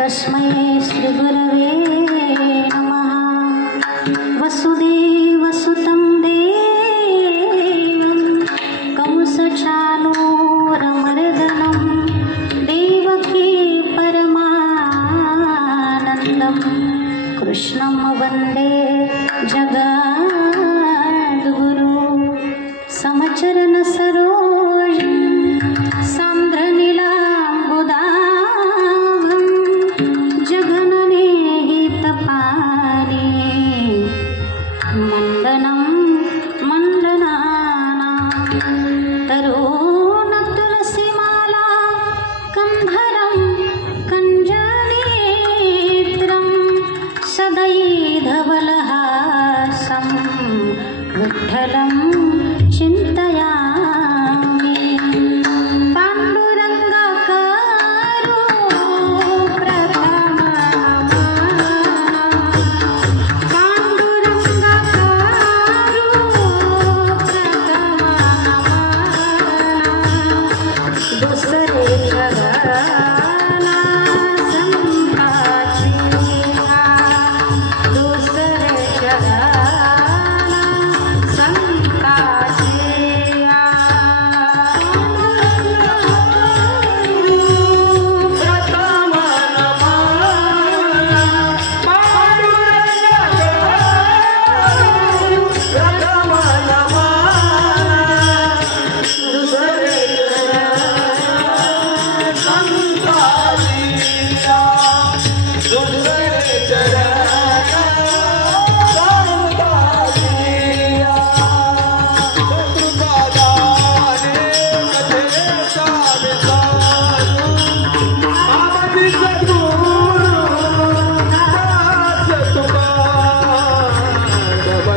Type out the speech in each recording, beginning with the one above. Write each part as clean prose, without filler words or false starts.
तस्मै श्री गुरवे नमः। वसुदेवसुतं देवं कंसचाणूरमर्दनं देवकी परमानन्दं कृष्णं वन्दे जगद्गुरु। समचरण सरोजं सान्द्रनीलाम्बुदाभं जगनने हितपाने मण्डनं मण्डनानां तरुणतुलसीमाला कन्धरं कञ्जनेत्रं सदैधवलहासं विठ्ठलं चिन्तयामि। पाण्डुरङ्गकरो प्रथमः दुसरे जगाला संताचिया, दुसरे जगाला संताचिया। प्रथम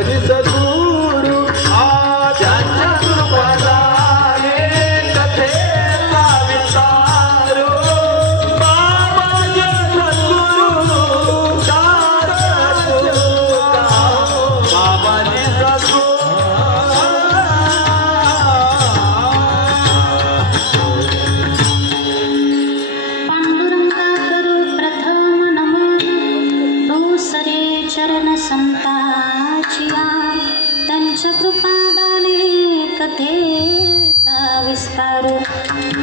Jesus पांडुरंगा करू प्रथम नमन दुसरे चरण संताचिया त्यांच्या कृपादाने कथेचा विस्तार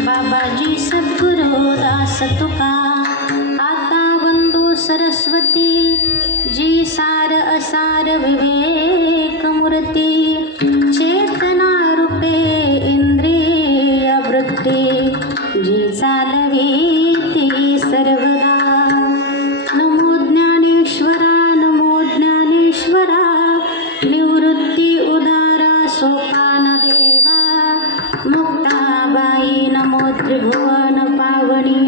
बाबाजी सद्गुरु दास तुका आता वंदू सरस्वती जी सार असार विवेक मूर्ती चेतना रूपे इंद्रिय वृत्ती जी चालवी ती सर्वदा नमो ज्ञानेश्वरा निवृत्ती उदारा सोपान देवा मुक्ताबाई नमो त्रिभुवन पावनी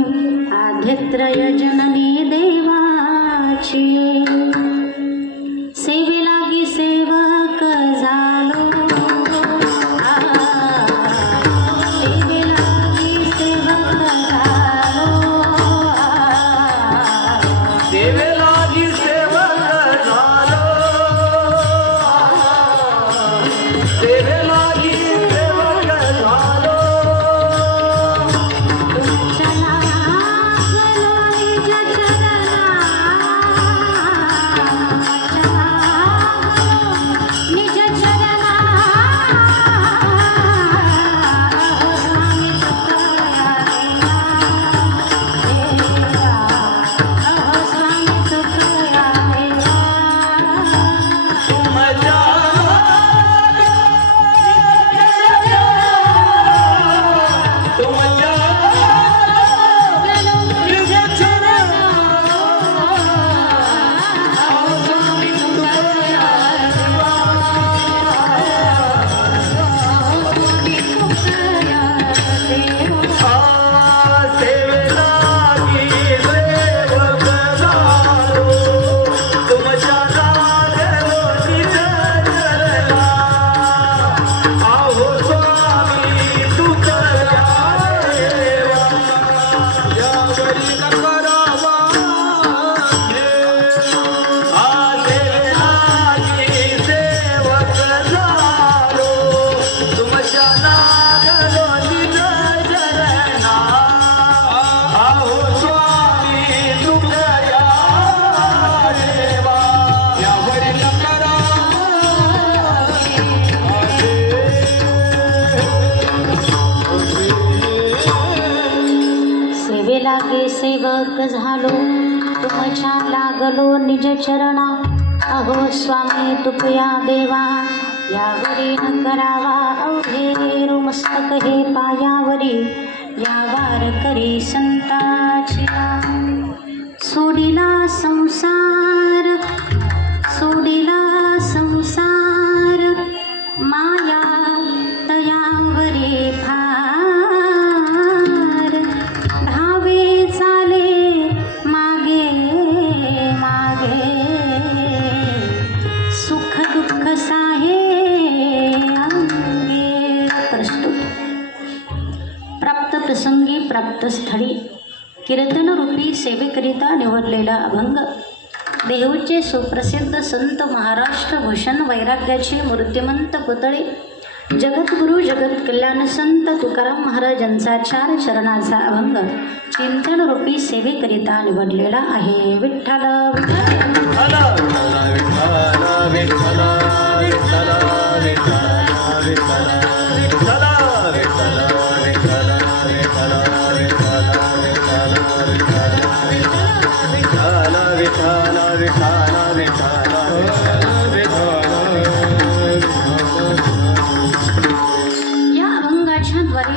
आधित्रय जननी देवाची सेवेलागी सेवक झालो सेवेलागी सेवक झालो सेवेलागी सेवक झालो सेवेलागी सेवक झालो चला गेलो निज चरणा निज चरणा स्वामी तुकया सेवेलागे सेवक झालो तुमच्या लागलो निज चरणा अहो स्वामी तुकया देवा यावरी न करावा अवघे रुमस्तक हे पायावरी यावार करी संताचिया सोडिला संसार माया तयावरी फार धावे चाले मागे सुख दुःख साहे अंगे प्रस्तुत प्राप्त प्रसंगी प्राप्त स्थळी कीर्तनरूपी सेवेकरिता निवडलेला अभंग देहूचे सुप्रसिद्ध संत महाराष्ट्र भूषण वैराग्याचे मूर्तिमंत पुतळे जगद्गुरु जगत कल्याण संत तुकाराम महाराजांचा 4 चरणाचा अभंग चिंतनरूपी सेवेकरिता निवडलेला आहे. विठ्ठल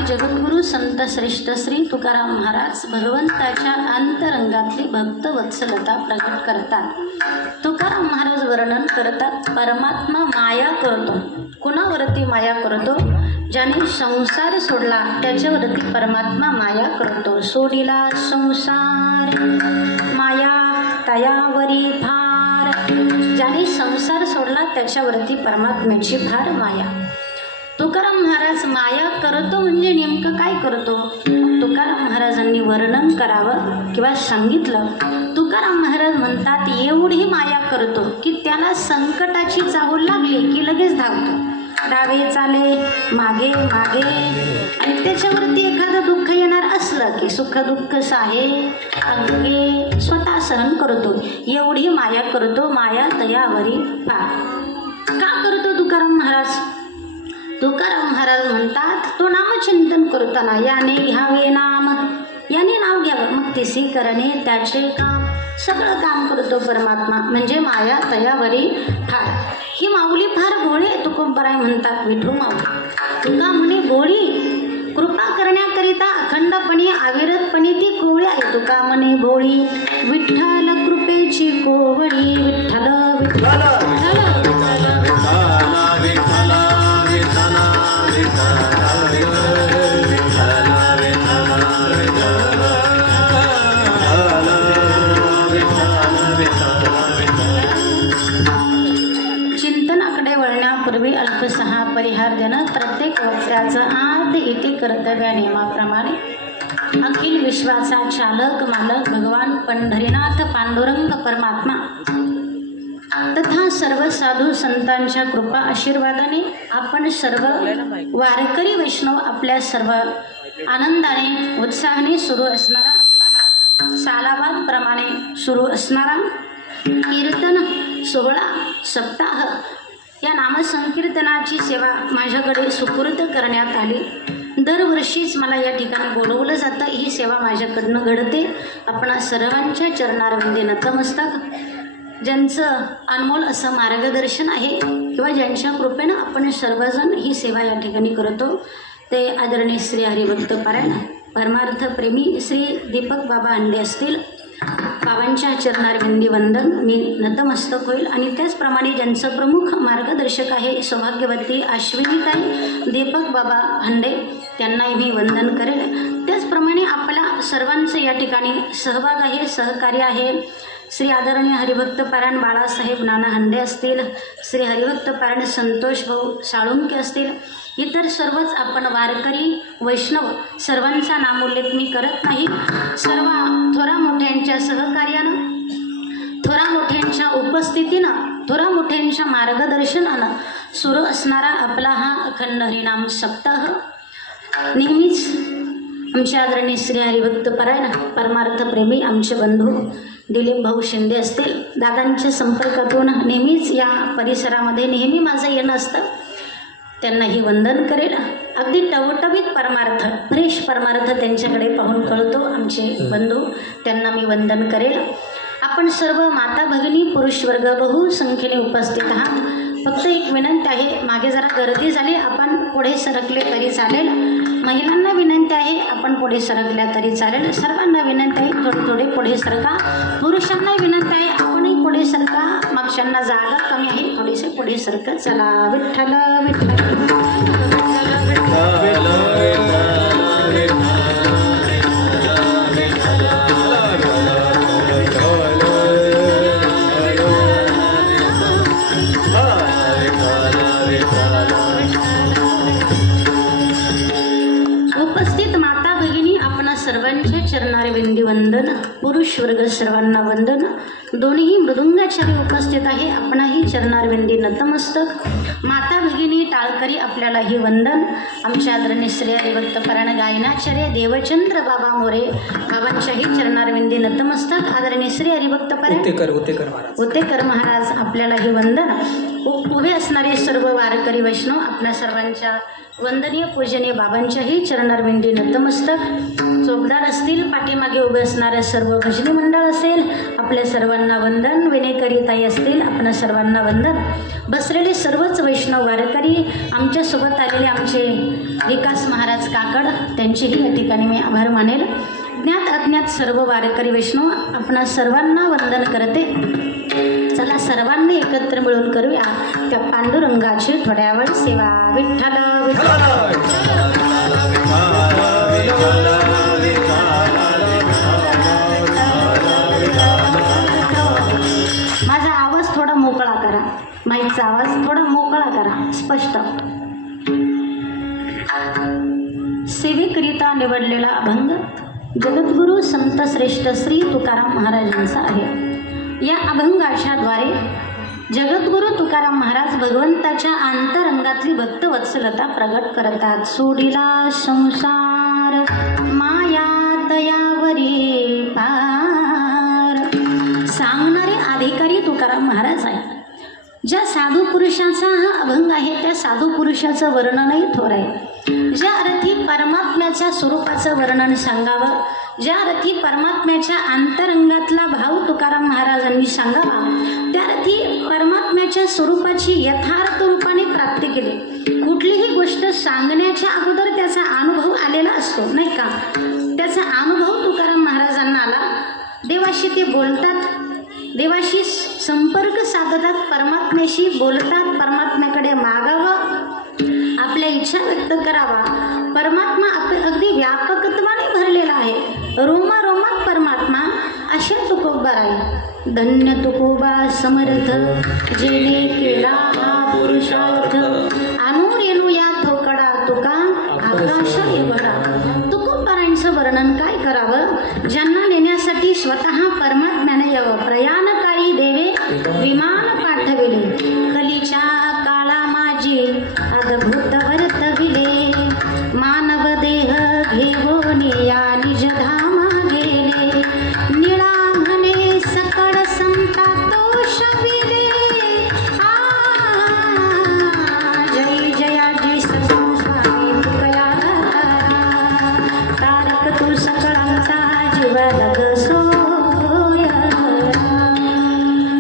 जगद्गुरु संत श्रेष्ठ श्री तुकाराम महाराज भगवंताच्या अंतरंगातली भक्त वत्सलता प्रकट करतात. तुकाराम महाराज वर्णन करतात परमात्मा माया करतो. कुणावरती माया करतो? ज्याने संसार सोडला त्याच्यावरती परमात्मा माया करतो. सोडिला संसार माया तयावरी भार, ज्याने संसार सोडला त्याच्यावरती परमात्म्याची भार माया. तुकाराम महाराज माया करतो म्हणजे नेमकं काय करतो? तुकाराम महाराजांनी वर्णन करावं किंवा सांगितलं. तुकाराम महाराज म्हणतात एवढी माया करतो की त्याला संकटाची चाहूल लागली की लगेच धावतो. डावे चाले, मागे मागे, आणि त्याच्यावरती एखादं दुःख येणार असलं की सुख दुःख साहे अंगे स्वतः सहन करतो. एवढी माया करतो. माया तयावरी फार. का करतो तुकाराम महाराज? तुकाराम महाराज म्हणतात तो नामचिंतन करताना याने घ्यावे नाम, याने नाव घ्यावं, मग तिसी करणे त्याचे काम, सगळं काम करतो परमात्मा. म्हणजे माया तयावरी फार. ही माऊली फार भोळी आहे तुकोबराय म्हणतात. विठू माऊली तुका म्हणे भोळी, कृपा करण्याकरिता अखंडपणे अविरतपणे ती कोवळी आहे. तुका म्हणे भोळी, विठ्ठल कृपेची कोवळी. विठ्ठल विठ्ठल चिंतनाकडे वळण्यापूर्वी अल्पसहा परिहार देणं प्रत्येक वक्त्याचं आद इति कर्तव्य नियमाप्रमाणे अखिल विश्वाचा चालक मालक भगवान पंढरीनाथ पांडुरंग परमात्मा तथा सर्व साधू संतांच्या कृपा आशीर्वादाने आपण सर्व वारकरी वैष्णव आपल्या सर्व आनंदाने उत्साहाने सुरू असणारा आपला हा सालाबाद प्रमाणे सुरू असणारा कीर्तन सोहळा सप्ताह या नामसंकीर्तनाची सेवा माझ्याकडे सुपूर्द करण्यात आली. दरवर्षीच मला या ठिकाणी बोलवलं जातं. ही सेवा माझ्याकडनं घडते. आपणा सर्वांच्या चरणारविंदी नतमस्तक. ज्यांचं अनमोल असं मार्गदर्शन आहे किंवा ज्यांच्या कृपेनं आपण सर्वजण ही सेवा या ठिकाणी करतो ते आदरणीय श्री हरिभक्त पारायण परमार्थ प्रेमी श्री दीपक बाबा अंडे असतील. बाबांच्या चरणारविंदी वंदन मी नतमस्तक होईल. आणि त्याचप्रमाणे ज्यांचं प्रमुख मार्गदर्शक आहे सौभाग्यवती अश्विनीताई दीपक बाबा हंडे, त्यांनाही मी वंदन करेल. त्याचप्रमाणे आपला सर्वांचं या ठिकाणी सहभाग आहे, सहकार्य आहे. श्री आदरणीय हरिभक्त पारायण बाळासाहेब नाना हंडे असतील, श्री हरिभक्त पारायण संतोष भाऊ साळुंके असतील, इतर सर्वच आपण वारकरी वैष्णव सर्वांचा नामोल्लेख मी करत नाही. सर्व थोरा मोठ्यांच्या सहकार्यानं, थोरा मोठ्यांच्या उपस्थितीनं, थोरा मोठ्यांच्या मार्गदर्शनानं सुरू असणारा आपला हा अखंड हरिनाम सप्ताह नेहमीच आमचे आदरणीय श्री हरिभक्त पारायण परमार्थ प्रेमी आमचे बंधू दिलीप भाऊ शिंदे असतील, दादांच्या संपर्कातून नेहमीच या परिसरामध्ये नेहमी माझं येणं असतं. त्यांनाही वंदन करेल. अगदी टवटवीत परमार्थ, फ्रेश परमार्थ त्यांच्याकडे पाहून कळतो आमचे बंधू, त्यांना मी वंदन करेल. आपण सर्व माता भगिनी पुरुष वर्ग बहुसंख्येने उपस्थित आहात. फक्त एक विनंती आहे, मागे जरा गर्दी झाली, आपण पुढे सरकले तरी चालेल. महिलांना विनंती आहे आपण पुढे सरकल्या तरी चालेल. सर्वांना विनंती आहे थोडे थोडे पुढे सरका. पुरुषांना विनंती आहे आपणही पुढे सरका. मागच्यांना जागा कमी आहे, थोडेसे पुढे सरकत चला. विठ्ठल विठ्ठल उपस्थित माता भगिनी आपणा सर्वांच्या चरणारविंदी वंदन. पुरुष वर्ग सर्वांना वंदन. दोन्ही मृदुंगाचार्य उपस्थित आहे, आपणाही चरणारविंदी नतमस्तक. माता भगिनी टाळकरी आपल्यालाही वंदन. आमच्या आदरणीय श्री हरिभक्त पारायण गायनाचार्य देवचंद्र बाबा मोरे बाबांच्याही चरणारविंदी नतमस्तक. आदरणीय श्री हरिभक्त पारायण उतेकर महाराज आपल्यालाही वंदन. उभे असणारे सर्व वारकरी वैष्णव आपल्या सर्वांच्या वंदनीय पूजनीय बाबांच्याही चरणारविंदी नतमस्तक. चोपदार असतील, पाठीमागे उभे असणाऱ्या सर्व भजनी मंडळ असेल, आपल्या सर्वांना वंदन. विनेकरीताई असतील, आपण सर्वांना वंदन. बसलेले सर्वच वैष्णव वारकरी, आमच्यासोबत आलेले आमचे विकास महाराज काकड, त्यांचेही या ठिकाणी मी आभार मानेल. ज्ञात अज्ञात सर्व वारकरी वैष्णव आपणा सर्वांना वंदन करते. चला सर्वांनी एकत्र मिळून करूया त्या पांडुरंगाची थोड्या वेळ सेवा. विठ्ठल माझा आवाज थोडा मोकळा करा, माईकचा आवाज थोडा मोकळा करा, स्पष्ट. सेवेकरिता निवडलेला अभंग जगद्गुरु संत श्रेष्ठ श्री तुकाराम महाराजांचा आहे। या अभंगाच्या द्वारे जगद्गुरु तुकाराम महाराज भगवंताच्या अंतरंगातली भक्तवत्सलता प्रगट करतात। सोडिला संसार माया दयावरी पार सांगणारे अधिकारी तुकाराम महाराज आहे। ज्या साधू पुरुषाचा हा अभंग आहे त्या साधू पुरुषाचं वर्णनही थोर आहे। ज्या अर्थी परमात्म्याच्या स्वरूपाचं वर्णन सांगावं, ज्या अर्थी परमात्म्याच्या अंतरंगातला भाव तुकाराम महाराजांनी सांगावा, त्या अर्थी परमात्म्याच्या स्वरूपाची यथार्थ रूपाने प्राप्ती केली। कुठलीही गोष्ट सांगण्याच्या अगोदर त्याचा अनुभव आलेला असतो नाही का? त्याचा अनुभव तुकाराम महाराजांना आला। देवाशी ते बोलतात, देवाशी संपर्क साधतात, परमात्म्याशी बोलतात, परमात्म्याकडे मागावं, आपल्या इच्छा व्यक्त करावा। परमात्मा अगदी व्यापकत्वाने भरलेला आहे, रोमा रोमात परमात्मा अशा तुकोबा आहे। धन्य तुकोबा समर्थ जेने केला हा पुरुषार्थ, आणू रेणू या थोकडा तुका आकाश एवढा। तुकोबारांचं वर्णन काय करावं? ज्यांना नेण्यासाठी स्वतः परमात्म्याने यावं। प्रयाणकाळी देवे विमान पाठविले, कलीच्या काळा माझी अद्भुत वर्तविले। मानव देह घेऊन या निज धामा गेले, निळा म्हणे सकळ संता तोषविले। जय जयाजी सद्गुरु स्वामी तुकया तारक तू सकळांचा जीव लग सोय।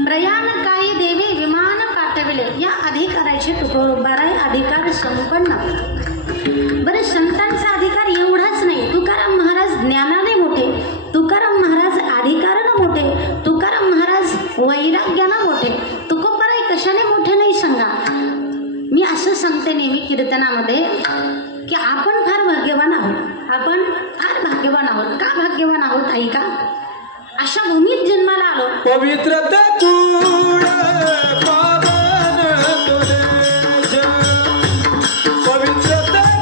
प्रयाणकाळी देवी विमान पाठविले, या अधिकाराचे तुकोबाराय अधिकार संपन्न। बरं, संतांचा अधिकार एवढाच नाही, तुकाराम महाराज ज्ञानाने मोठे, तुकाराम महाराज अधिकाराने मोठे, तुकाराम महाराज वैराग्याने मोठे। तुकोबाराय कशाने मोठे नाही सांगा? मी असं सांगते नेहमी कीर्तनामध्ये की आपण फार भाग्यवान आहोत, आपण फार भाग्यवान आहोत। का भाग्यवान आहोत ऐका? अशा भूमीत जन्माला आलो, पवित्र कुळ पावन तुझे, पवित्र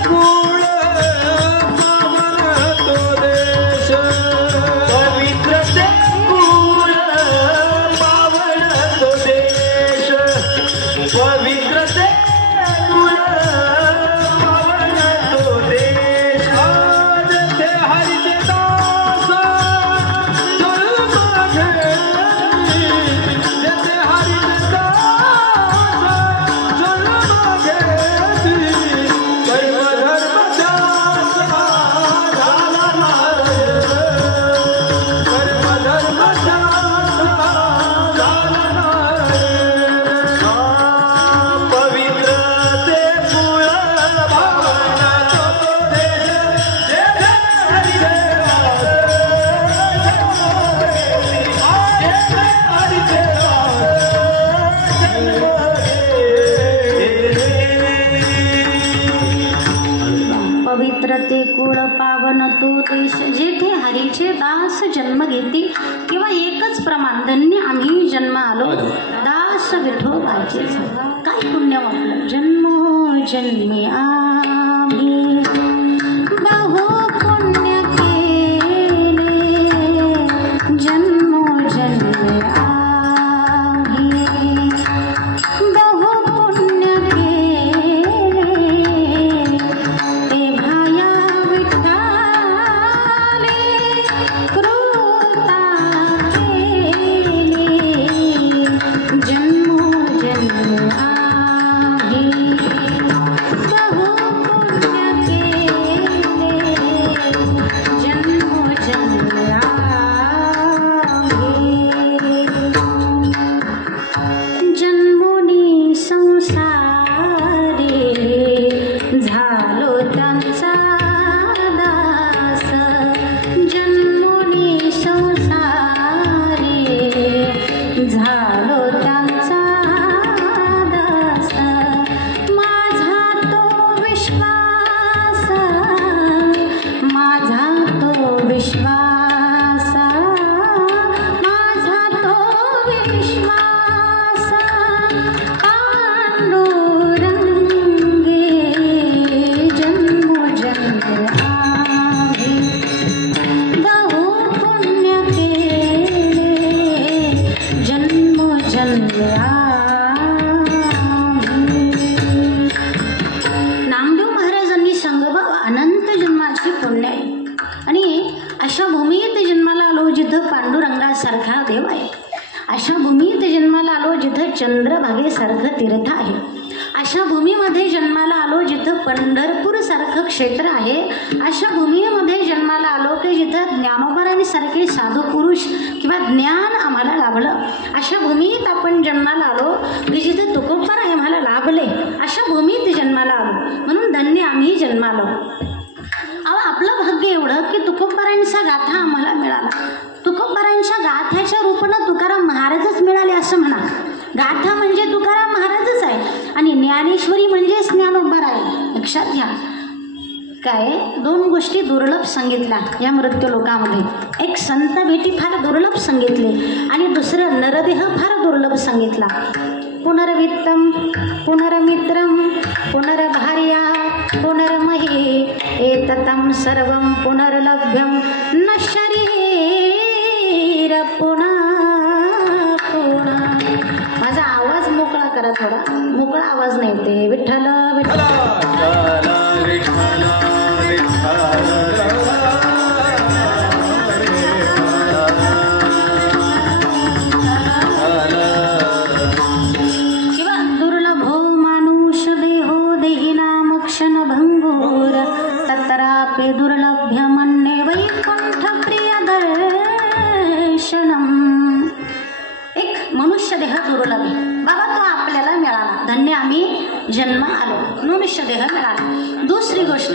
कुळ पावन तुझे, पवित्र कुळ पावन तुझे, पवित्र कुळ पावन तुझे। आज ते हरिचे दास पवित्र ते कुळ पावन तो देश, जेथे हरीचे दास जन्म घेती। किंवा एकच प्रमाण, धन्य आम्ही जन्म आलो दास विठोबाचे। काय पुण्य वाटलं, जन्मो जन्मी आम्ही बहु पुण्य केले, जन्मो जन्मी आम्ही बहु पुण्य केले। ते भाया विठ्ठले कृता केले, जन्मो जन्मी आम्ही बहु चंद्रभागेसारखं तीर्थ आहे. अशा भूमीमध्ये जन्माला आलो जिथं पंढरपूर सारखं क्षेत्र आहे. अशा भूमीमध्ये जन्माला आलो की जिथं ज्ञानोबारांसारखे साधू पुरुष किंवा ज्ञान आम्हाला लाभलं. अशा भूमीत आपण जन्माला आलो की जिथे तुकोबाराय आम्हाला लाभले. अशा भूमीत जन्माला आलो म्हणून धन्य आम्ही जन्मालो. अहो आपलं भाग्य एवढं की तुकोबारांचा गाथा आम्हाला मिळाला. तुकोबारांच्या गाथ्याच्या रूपानं तुकाराम महाराजच मिळाले असं म्हणा. गाथा म्हणजे तुकाराम महाराजच आहे आणि ज्ञानेश्वरी म्हणजेच ज्ञानोबाराय. लक्षात घ्या. काय दोन गोष्टी दुर्लभ सांगितल्या या मृत्यू लोकामध्ये. एक संत भेटी फार दुर्लभ सांगितले आणि दुसरं नरदेह फार दुर्लभ सांगितला. पुनर्वित्तम पुनर्मित्रम पुनर्भार्या पुनर्मही एततं सर्वं पुनर्लभ्यं न शरीर पुन्हा पुन्हा. माझा आवाज मोकळा करा थोडा. मोकळा आवाज नाही येते. विठ्ठल विठ्ठल किंवा दुर्लभो मानुष देहो देहिनाम क्षण भंगूर तत्रापि दुर्लभ्य मन्ये वैकुंठ प्रिय दर्शनम. एक मनुष्य देह दुर्लभ आहे बाबा, तो आपल्याला मिळाला. धन्य आम्ही जन्म आलो. मनुष्य देह मिळाला. दुसरी गोष्ट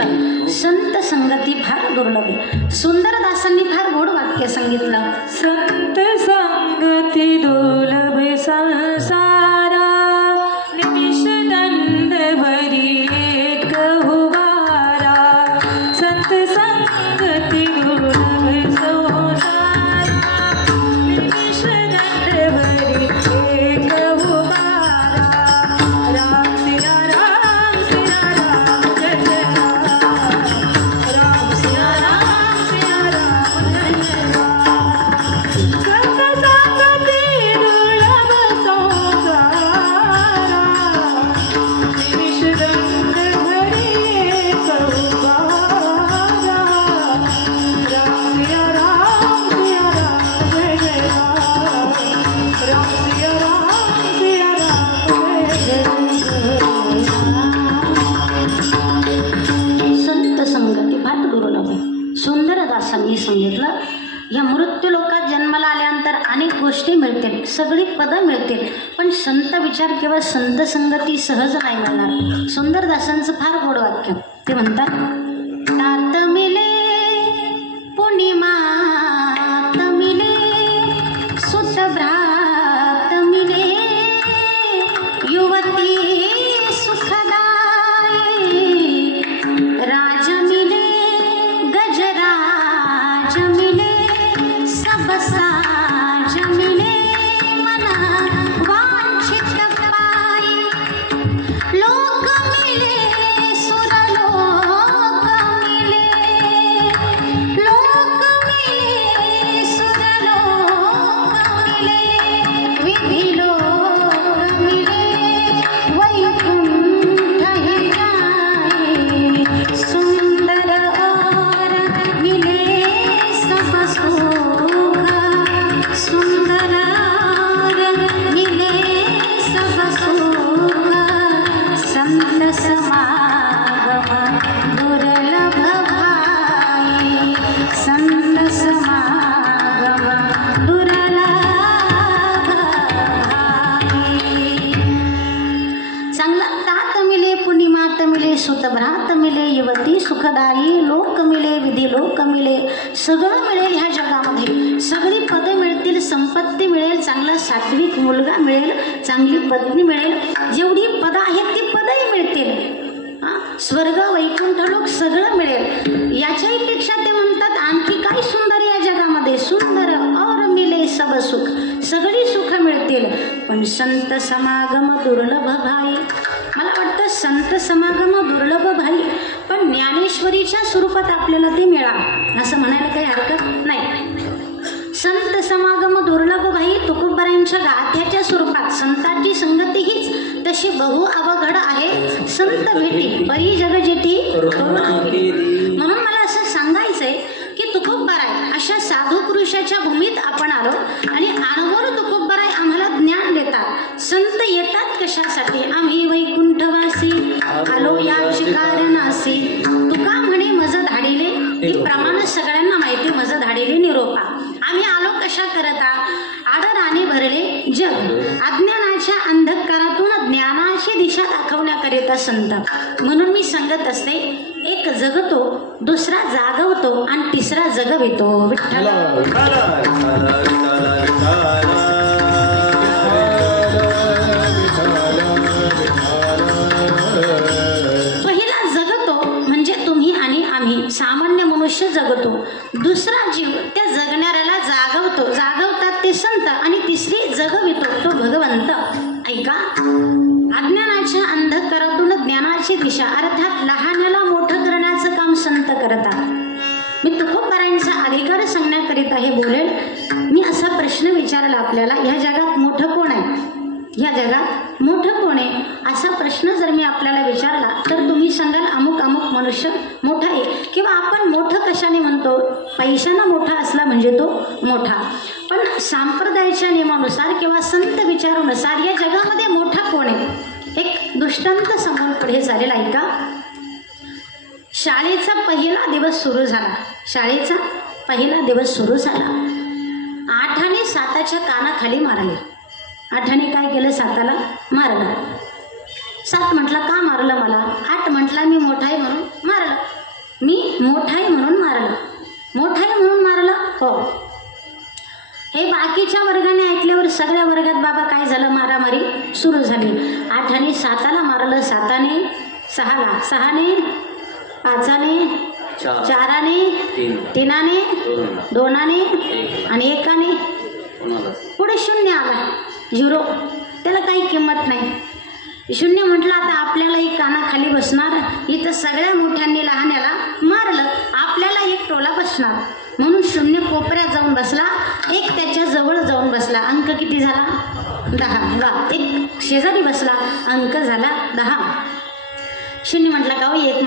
संत संगती फार दुर्लभ आहे. सुंदरदासांनी फार गोड वाक्य सांगितलं. संत संगती दुर्लभ संसारा निमिष दंड भरी एक हुबारा. संत संगती दुर्लभ संसारा निमिष दंड भरी एक हुबारा. राम सिया राम सिया राम जय जय राम. राम सिया राम सिया राम जय जय राम. संत संगती दुर्लभ संसारा निमिष दंड भरी एक हुबारा. राम सिया राम जय जय राम. राम सिया राम जय जय संत संगती फार दुर्लभ आहे. सुंदरदासांनी सांगितलं या मृत्यू लोकात जन्माला आल्यानंतर अनेक गोष्टी मिळतील, सगळी पदं मिळतील, पण संत विचार किंवा संत संगती सहज नाही मिळणार. सुंदरदासांचं फार गोड वाक्य. ते म्हणतात तात मिले पुण्यमात मिले सुत भ्रात मिले युवती सुखदायी राज मिले गजराज मिले सब साज मिले मना वांछित पाई. लोक मिले सुरलोक मिले. लोक मिले सुरलोक मिले. विधी लोक मिले वैकुंठ ही जाई. सुंदर और मिले सब सुख. सुंदर और मिले सब सुख. संत समागम दुर्लभ भाई. संत समागम दुर्लभ भाई. चांगला तात मिले पुण्यमात मिले सुतभ्रात मिले युवती सुखदायी. लोक मिले विधी लोक मिले. सगळं मिळेल ह्या जगामध्ये. सगळी पदं मिळतील, संपत्ती मिळेल, चांगला सात्विक मुलगा मिळेल, चांगली पत्नी मिळेल. जेवढी पदं आहेत ती पदंही मिळतील. स्वर्ग वैकुंठ लोक सगळं मिळेल. याच्याही पेक्षा ते म्हणतात आणखी काय सुंदर या जगामध्ये. सुंदर और मिले सब सुख. सगळी सुख मिळतील, पण संत समागम दुर्लभ भाई. मला वाटतं संत समागम दुर्लभ भाई, पण ज्ञानेश्वरीच्या स्वरूपात आपल्याला ते मिळावं असं म्हणायला काही हरकत नाही. संत समागम दुर्लभ भाई तुकोबारांच्या गाथ्याच्या स्वरूपात. संतांची संगती हीच तशी बहु अवघड आहे. संत भेटी परी जग जेठी. म्हणून मला असं सांगायचंय की तुकोबाराय अशा साधू पुरुषाच्या भूमीत आपण आलो आणि अनुभव तुकोबाराय आम्हाला ज्ञान देतात. संत असे तुका म्हणे मज धाडिले ही प्रमाण सगळ्यांना माहिती मज धाडिले निरोपा आम्ही आलो कशा करता आदराने भरले जग अज्ञानाच्या अंधकारातून ज्ञानाची दिशा दाखवण्याकरिता संत म्हणून मी सांगत असते एक जगतो दुसरा जागवतो आणि तिसरा जगवितो विठ्ठल पहिला जगतो म्हणजे तुम्ही आणि आम्ही सामान्य मनुष्य जगतो दुसरा जीव त्या जगणाऱ्याला जागवतात ते संत आणि तिसरी जगवितो तो भगवंत ऐका अज्ञानाच्या अंधकारातून ज्ञानाची दिशा अर्थात लहानाला मोठं करण्याचं काम संत करतात मी तुकोबारायांचा अधिकार सांगण्याकरिता हे बोलेल मी असा प्रश्न विचारला आपल्याला ह्या जगात मोठं कोण आहे ह्या जगात मोठं कोण आहे असा प्रश्न जर मी आपल्याला विचारला तर तुम्ही सांगाल अमुक अमुक मनुष्य मोठा आहे किंवा आपण मोठं कशाने म्हणतो पैशानं मोठा असला म्हणजे तो मोठा पण संप्रदायाच्या नियमानुसार किंवा संत विचारानुसार या जगामध्ये मोठा कोण आहे एक दृष्टांत समोर पुढे झालेला आहे का शाळेचा पहिला दिवस सुरू झाला 8 आणि 7च्या कानाखाली मारले 8ने काय केलं 7ला मारलं 7 म्हटलं का मारलं मला 8 म्हटला मी मोठा आहे म्हणून मारलं हो हे बाकीच्या वर्गाने ऐकल्यावर सगळ्या वर्गात बाबा काय झालं मारामारी सुरू झाली 8 आणि 7ला मारलं 7ने 6ला 6ने 5ने 4ने 3ने 2ने आणि 1ने पुढे 0 आला 0 त्याला काही किंमत नाही 0 म्हटलं आता आपल्यालाही कानाखाली बसणार इथं सगळ्या मोठ्यांनी लहान्याला मारलं आपल्याला एक टोला बसणार म्हणून 0 कोपऱ्यात जाऊन बसला 1 त्याच्या जवळ जाऊन बसला अंक किती झाला 10 वा 1 शेजारी बसला अंक झाला 10 0 म्हटलं का हो 1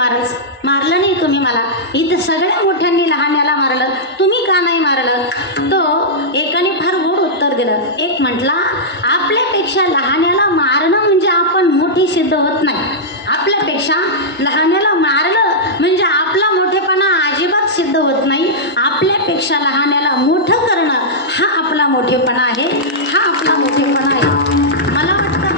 मारलं नाही तुम्ही मला इथं सगळ्या मोठ्यांनी लहान्याला मारलं तुम्ही का नाही मारलं तो एकाने फार गोड उत्तर दिलं 1 म्हटला आपल्यापेक्षा लहान्याला मारणं म्हणजे आपण मोठी सिद्ध होत नाही आपल्यापेक्षा लहान्याला मारलं म्हणजे आपला मोठेपणा अजिबात सिद्ध होत नाही आपल्यापेक्षा लहान्याला मोठं करणं हा आपला मोठेपणा आहे मला वाटतं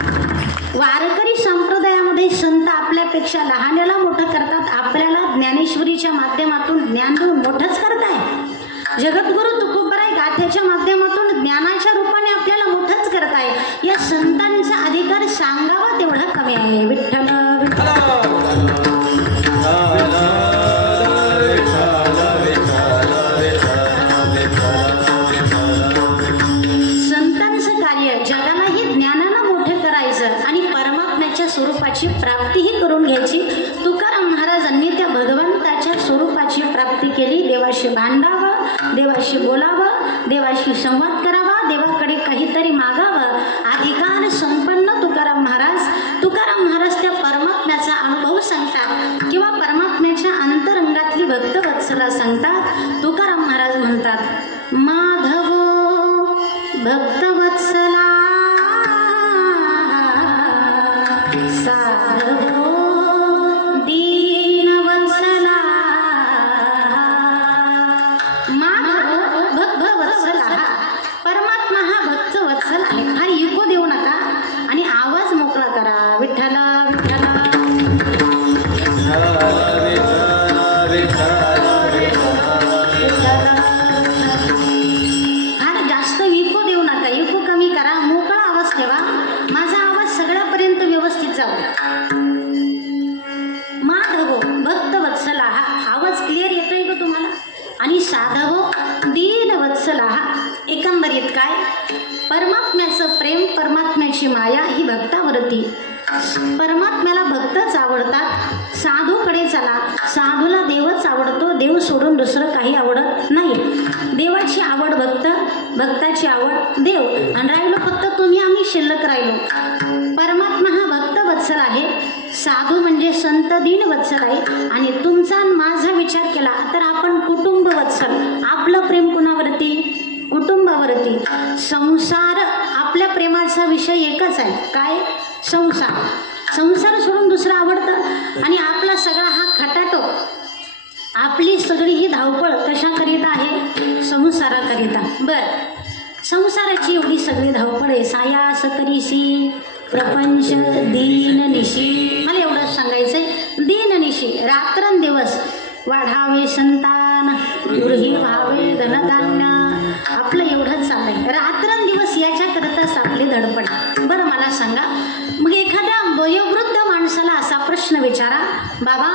वारकरी संप्रदायामध्ये संत आपल्यापेक्षा लहान्याला मोठं करतात आपल्याला ज्ञानेश्वरीच्या माध्यमातून ज्ञान देऊन मोठंच करताय जगद्गुरु तुकोबाराय गाथेच्या माध्यमातून ज्ञानाच्या रूपाने आपल्याला मोठंच करताय या संतांचा अधिकार सांगावा तेवढा कमी आहे विठ्ठल संतांचं कार्य जगालाही ज्ञानानं मोठं करायचं आणि परमात्म्याच्या स्वरूपाची प्राप्तीही करून घ्यायची तुकाराम महाराजांनी त्या भगवंताच्या स्वरूपाची प्राप्ती केली देवाशी भांडावं देवाशी बोलावं देवाशी संवाद करावा देवाकडे काहीतरी मागावं अधिकार संपन्न तुकाराम महाराज त्या परमात्म्याचा अनुभव सांगतात किंवा परमात्म्याच्या अंतरंगातली भक्तवत्सला सांगतात तुकाराम महाराज म्हणतात माधवो भक्तवत्सला साधवो दीनवत्सला माधव भक्तवत्सला परमात्मा हा भक्तवत्सल आहे हा इको देऊ नका आणि आवाज मोकळा करा विठ्ठला फार जास्त इको देऊ नका इको कमी करा मोकळा आवाज ठेवा माझा आवाज सगळ्यापर्यंत व्यवस्थित जाऊ माधवो भक्तवत्सला हा आवाज क्लिअर येतोय का तुम्हाला आणि साधवो दीनवत्सला हा एकंदरीत काय परमात्म्याचं प्रेम परमात्म्याची माया ही भक्तावरती परमात्म्याला भक्तच आवडतात साधूकडे चला साधूला देवच आवडतो देव सोडून दुसरं काही आवडत नाही देवाची आवड भक्ताची आवड देव आणि राहिलो फक्त तुम्ही आम्ही शिल्लक राहिलो परमात्मा हा भक्तवत्सल आहे साधू म्हणजे संत दीनवत्सल आहे आणि तुमचा माझा विचार केला तर आपण कुटुंबवत्सल आपलं प्रेम कुणावरती कुटुंबावरती संसार आपल्या प्रेमाचा विषय एकच आहे काय संसार सोडून दुसरं आवडतं आणि आपला सगळा हा खटा करिता. बर, संसाराची एवढी सगळी धावपळ आहे. सायास करीसी प्रपंच दीननिशी. मला एवढंच सांगायचंय, दीननिशी, रात्रंदिवस वाढावे संतान, गृही व्हावे धनधान्य. आपलं एवढंच चाललंय, रात्रंदिवस याच्याकरताच आपली धडपड. बरं मला सांगा, मग एखाद्या वयोवृद्ध माणसाला असा प्रश्न विचारा, बाबा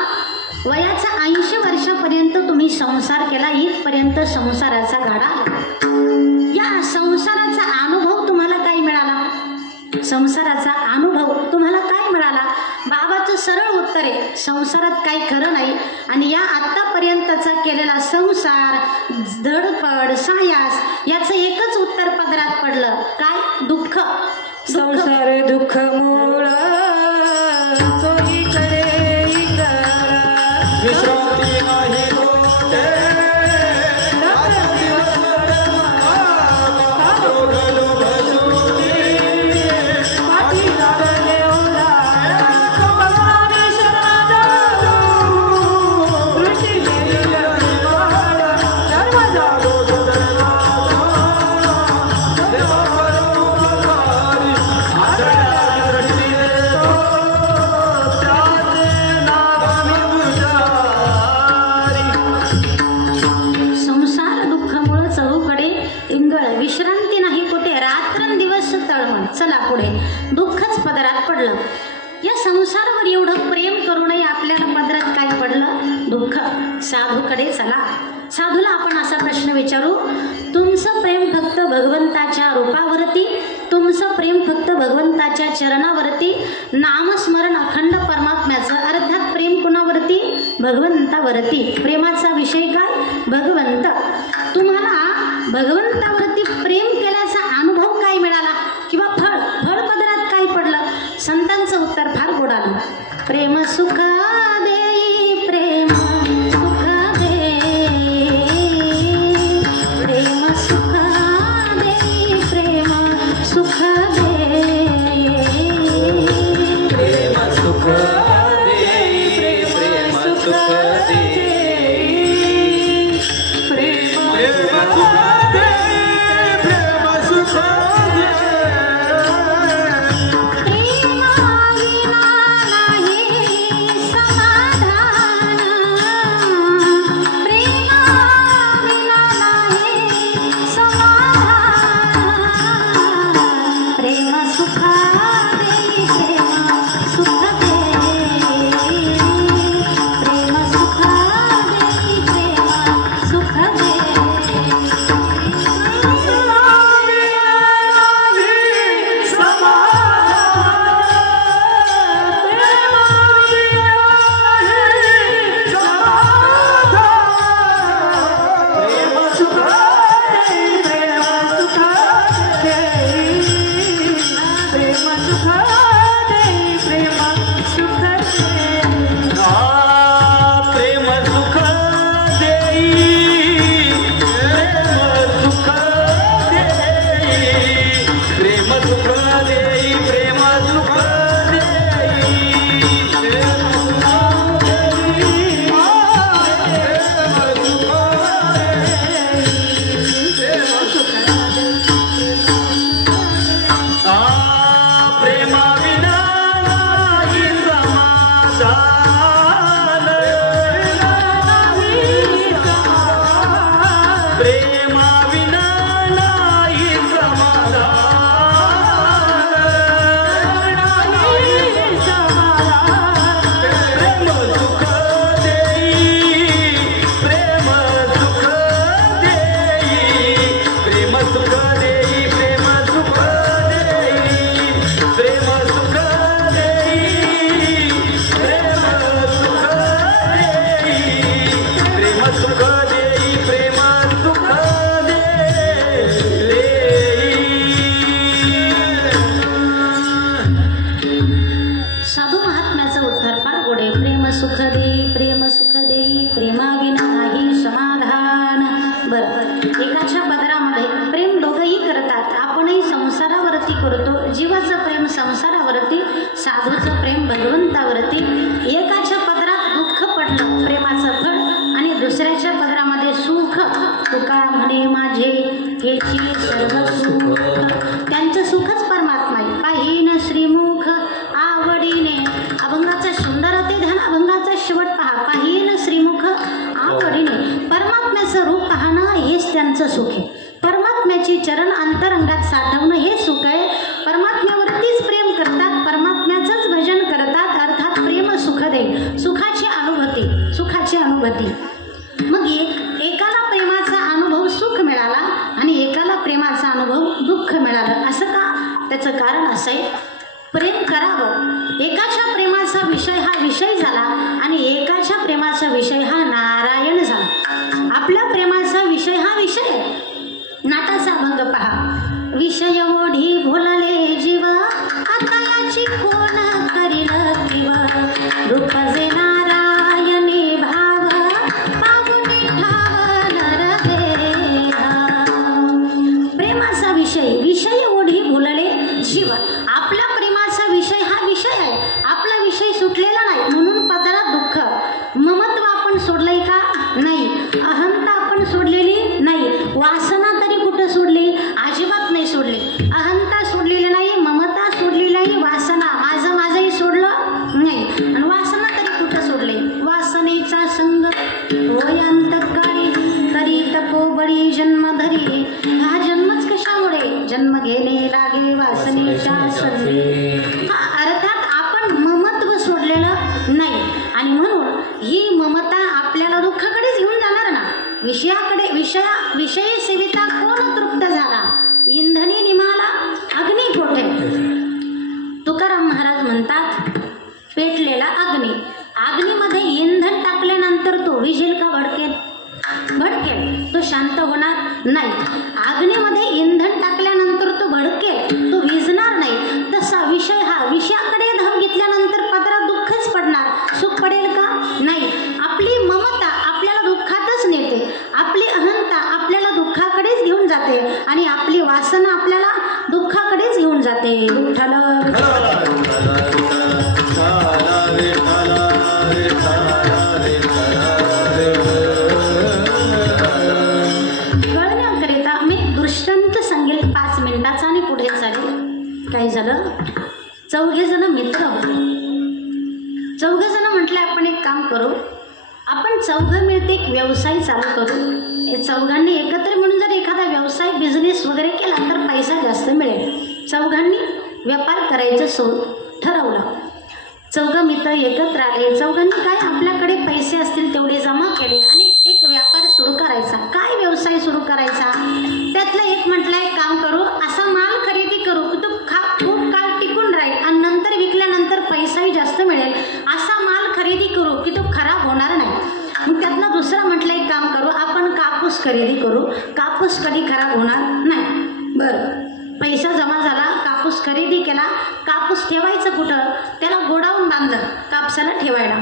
वयाच्या 80 वर्षापर्यंत तुम्ही संसार केला, इथपर्यंत संसाराचा गाडा आला. या संसाराचा अनुभव तुम्हाला काय मिळाला? संसाराचा अनुभव तुम्हाला काय मिळाला? बाबाचं सरळ उत्तर आहे, संसारात काही खरं नाही. आणि या आतापर्यंतचा केलेला संसार, धडपड, सायास, याचं एकच उत्तर पदरात पडलं, काय? दुःख. संसार दुःख मूळ चोहीकडे विश्रांती नाही कोठे, विश्रांती नाही कुठे, रात्रंदिवस तळमळ. चला पुढे, दुःखच पदरात पडलं. या संसारावर एवढं प्रेम करूनही आपल्याला पदरात काय पडलं? दुःख. साधूकडे चला. साधूला आपण असा प्रश्न विचारू, तुमचं प्रेम फक्त भगवंताच्या रूपावरती, तुमचं प्रेम फक्त भगवंताच्या चरणावरती, नामस्मरण अखंड परमात्म्याचं, अर्थात प्रेम कुणावरती? भगवंतावरती. प्रेमाचा विषय काय? भगवंत. तुम्हाला भगवंतावरती प्रेम केल्याचा अनुभव काय मिळाला? किंवा फळ पदरात काय पडलं? संतांचं उत्तर फार गोड आलं. प्रेम सुख देई, प्रेम सुख देई, प्रेम सुख देई, प्रेम सुख देई, प्रेम सुख देई, प्रेम सुख देई, प्रेम सुख एकाच्या पदरामध्ये प्रेम दोघंही करतात. आपणही संसारावरती करतो, जीवाचं प्रेम संसारावरती, साधूचं प्रेम भगवंतावरती. एकाच्या पदरात दुःख पडलं प्रेमाचं फळ आणि दुसऱ्याच्या पदरामध्ये सुख. तुका म्हणे माझे तेची सर्व सुख, त्यांचं सुखच परमात्मा आहे. पाहिन श्रीमुख आवडीने, अभंगाचा सुंदर ते ध्यान, अभंगाचा शेवट पहा. पाहिन श्रीमुख आवडीने, परमात्म्याचं रूप पाहणं हेच त्यांचं सुख आहे. परमात्म्याची चरण अंतरंगात साठवणं हे सुख आहे. परमात्म्यावरतीच प्रेम करतात, परमात्म्याचंच भजन करतात, अर्थात प्रेम सुख दे, सुखाची अनुभूती, सुखाची अनुभूती. मग एकाला प्रेमाचा अनुभव सुख मिळाला आणि एकाला प्रेमाचा अनुभव दुःख मिळालं. असं का? त्याचं कारण असं आहे, प्रेम करावं. एकाच्या प्रेमाचा विषय हा विषय झाला आणि एकाच्या प्रेमाचा विषय हा नारायण झाला. आपल्या प्रेमाचा विषय हा विषय आहे. नाटाचा अभंग पहा. विषय ओढी भुलले जीव, आता याची कोण करील किव, रूप जे नारायणी भाव, पाहुणी ठाव नरदेहा. प्रेमाचा विषय, विषय ओढी भुलले जीव. आपल्या प्रेमाचा विषय हा विषय आहे, आपला विषय सुटलेला नाही म्हणून पदरात दुःख. ममत्व आपण सोडलंय का? नाही. अहंता आपण सोडलेली नाही. वासना तरी कुठं सोडली? अजिबात नाही सोडली. अहंता सोडलेली नाही, ममता सोडलेली नाही, वासना माझंही सोडलं नाही. आणि वासना तरी कुठं सोडले? वासनेचा संग होय अंतकाळी, तरी तपोबळी जन्म धरी. हा जन्मच कशामुळे? जन्म घेणे लागे वासनेच्या संगी. अर्थात आपण ममत्व सोडलेलं नाही आणि म्हणून ही ममता आपल्याला दुःखाकडेच घेऊन जाणार ना. विषयाकडे विषयी सेविता कोण तृप्त झाला, इंधनी निमाला अग्नी कोठे. तुकाराम महाराज म्हणतात, पेटलेला अग्नी, अग्नीमध्ये इंधन टाकल्यानंतर तो विझेल का भडकेल? भडकेल, तो शांत होणार नाही. अग्नीमध्ये इंधन टाकल्यानंतर तो भडकेल, तो विझणार नाही. तसा विषय हा विषयाकडे धाव घेतल्यानंतर पदरात दुःखच पडणार, सुख पडेल का? नाही. आपली ममता आपल्याला दुःखातच नेते, आपली अहंता आपल्याला दुःखाकडेच घेऊन जाते आणि आपली वासना आपल्याला दुःखाकडेच घेऊन जाते. विठ्ठल कळण्याकरिता मी दृष्टांत सांगेल 5 मिनिटाचा आणि पुढे चालेल. काय झालं? 4 जण मित्र होते. 4 जण म्हटले आपण एक काम करू, आपण 4 मिळते एक व्यवसाय चालू करू. 4 एकत्र म्हणून जर एखादा व्यवसाय बिझनेस वगैरे केला तर पैसा जास्त मिळेल. 4 व्यापार करायचं ठरवलं. 4 मित्र एकत्र आले. 4 काय आपल्याकडे पैसे असतील तेवढे जमा केले आणि एक व्यापार सुरू करायचा. काय व्यवसाय सुरू करायचा? त्यातलं एक म्हटलं एक काम करू, असा माल खरेदी करू की तो खूप काळ टिकून राहील आणि नंतर विकल्यानंतर पैसाही जास्त मिळेल. असा माल खरेदी करू की तो खराब होणार नाही. मग त्यातनं दुसरं म्हटलं एक काम करू, आपण कापूस खरेदी करू, कापूस कधी खराब होणार नाही. बरं, पैसा जमा झाला, कापूस खरेदी केला. कापूस ठेवायचं कुठं? त्याला गोडाऊन बांधलं, कापसाला ठेवायला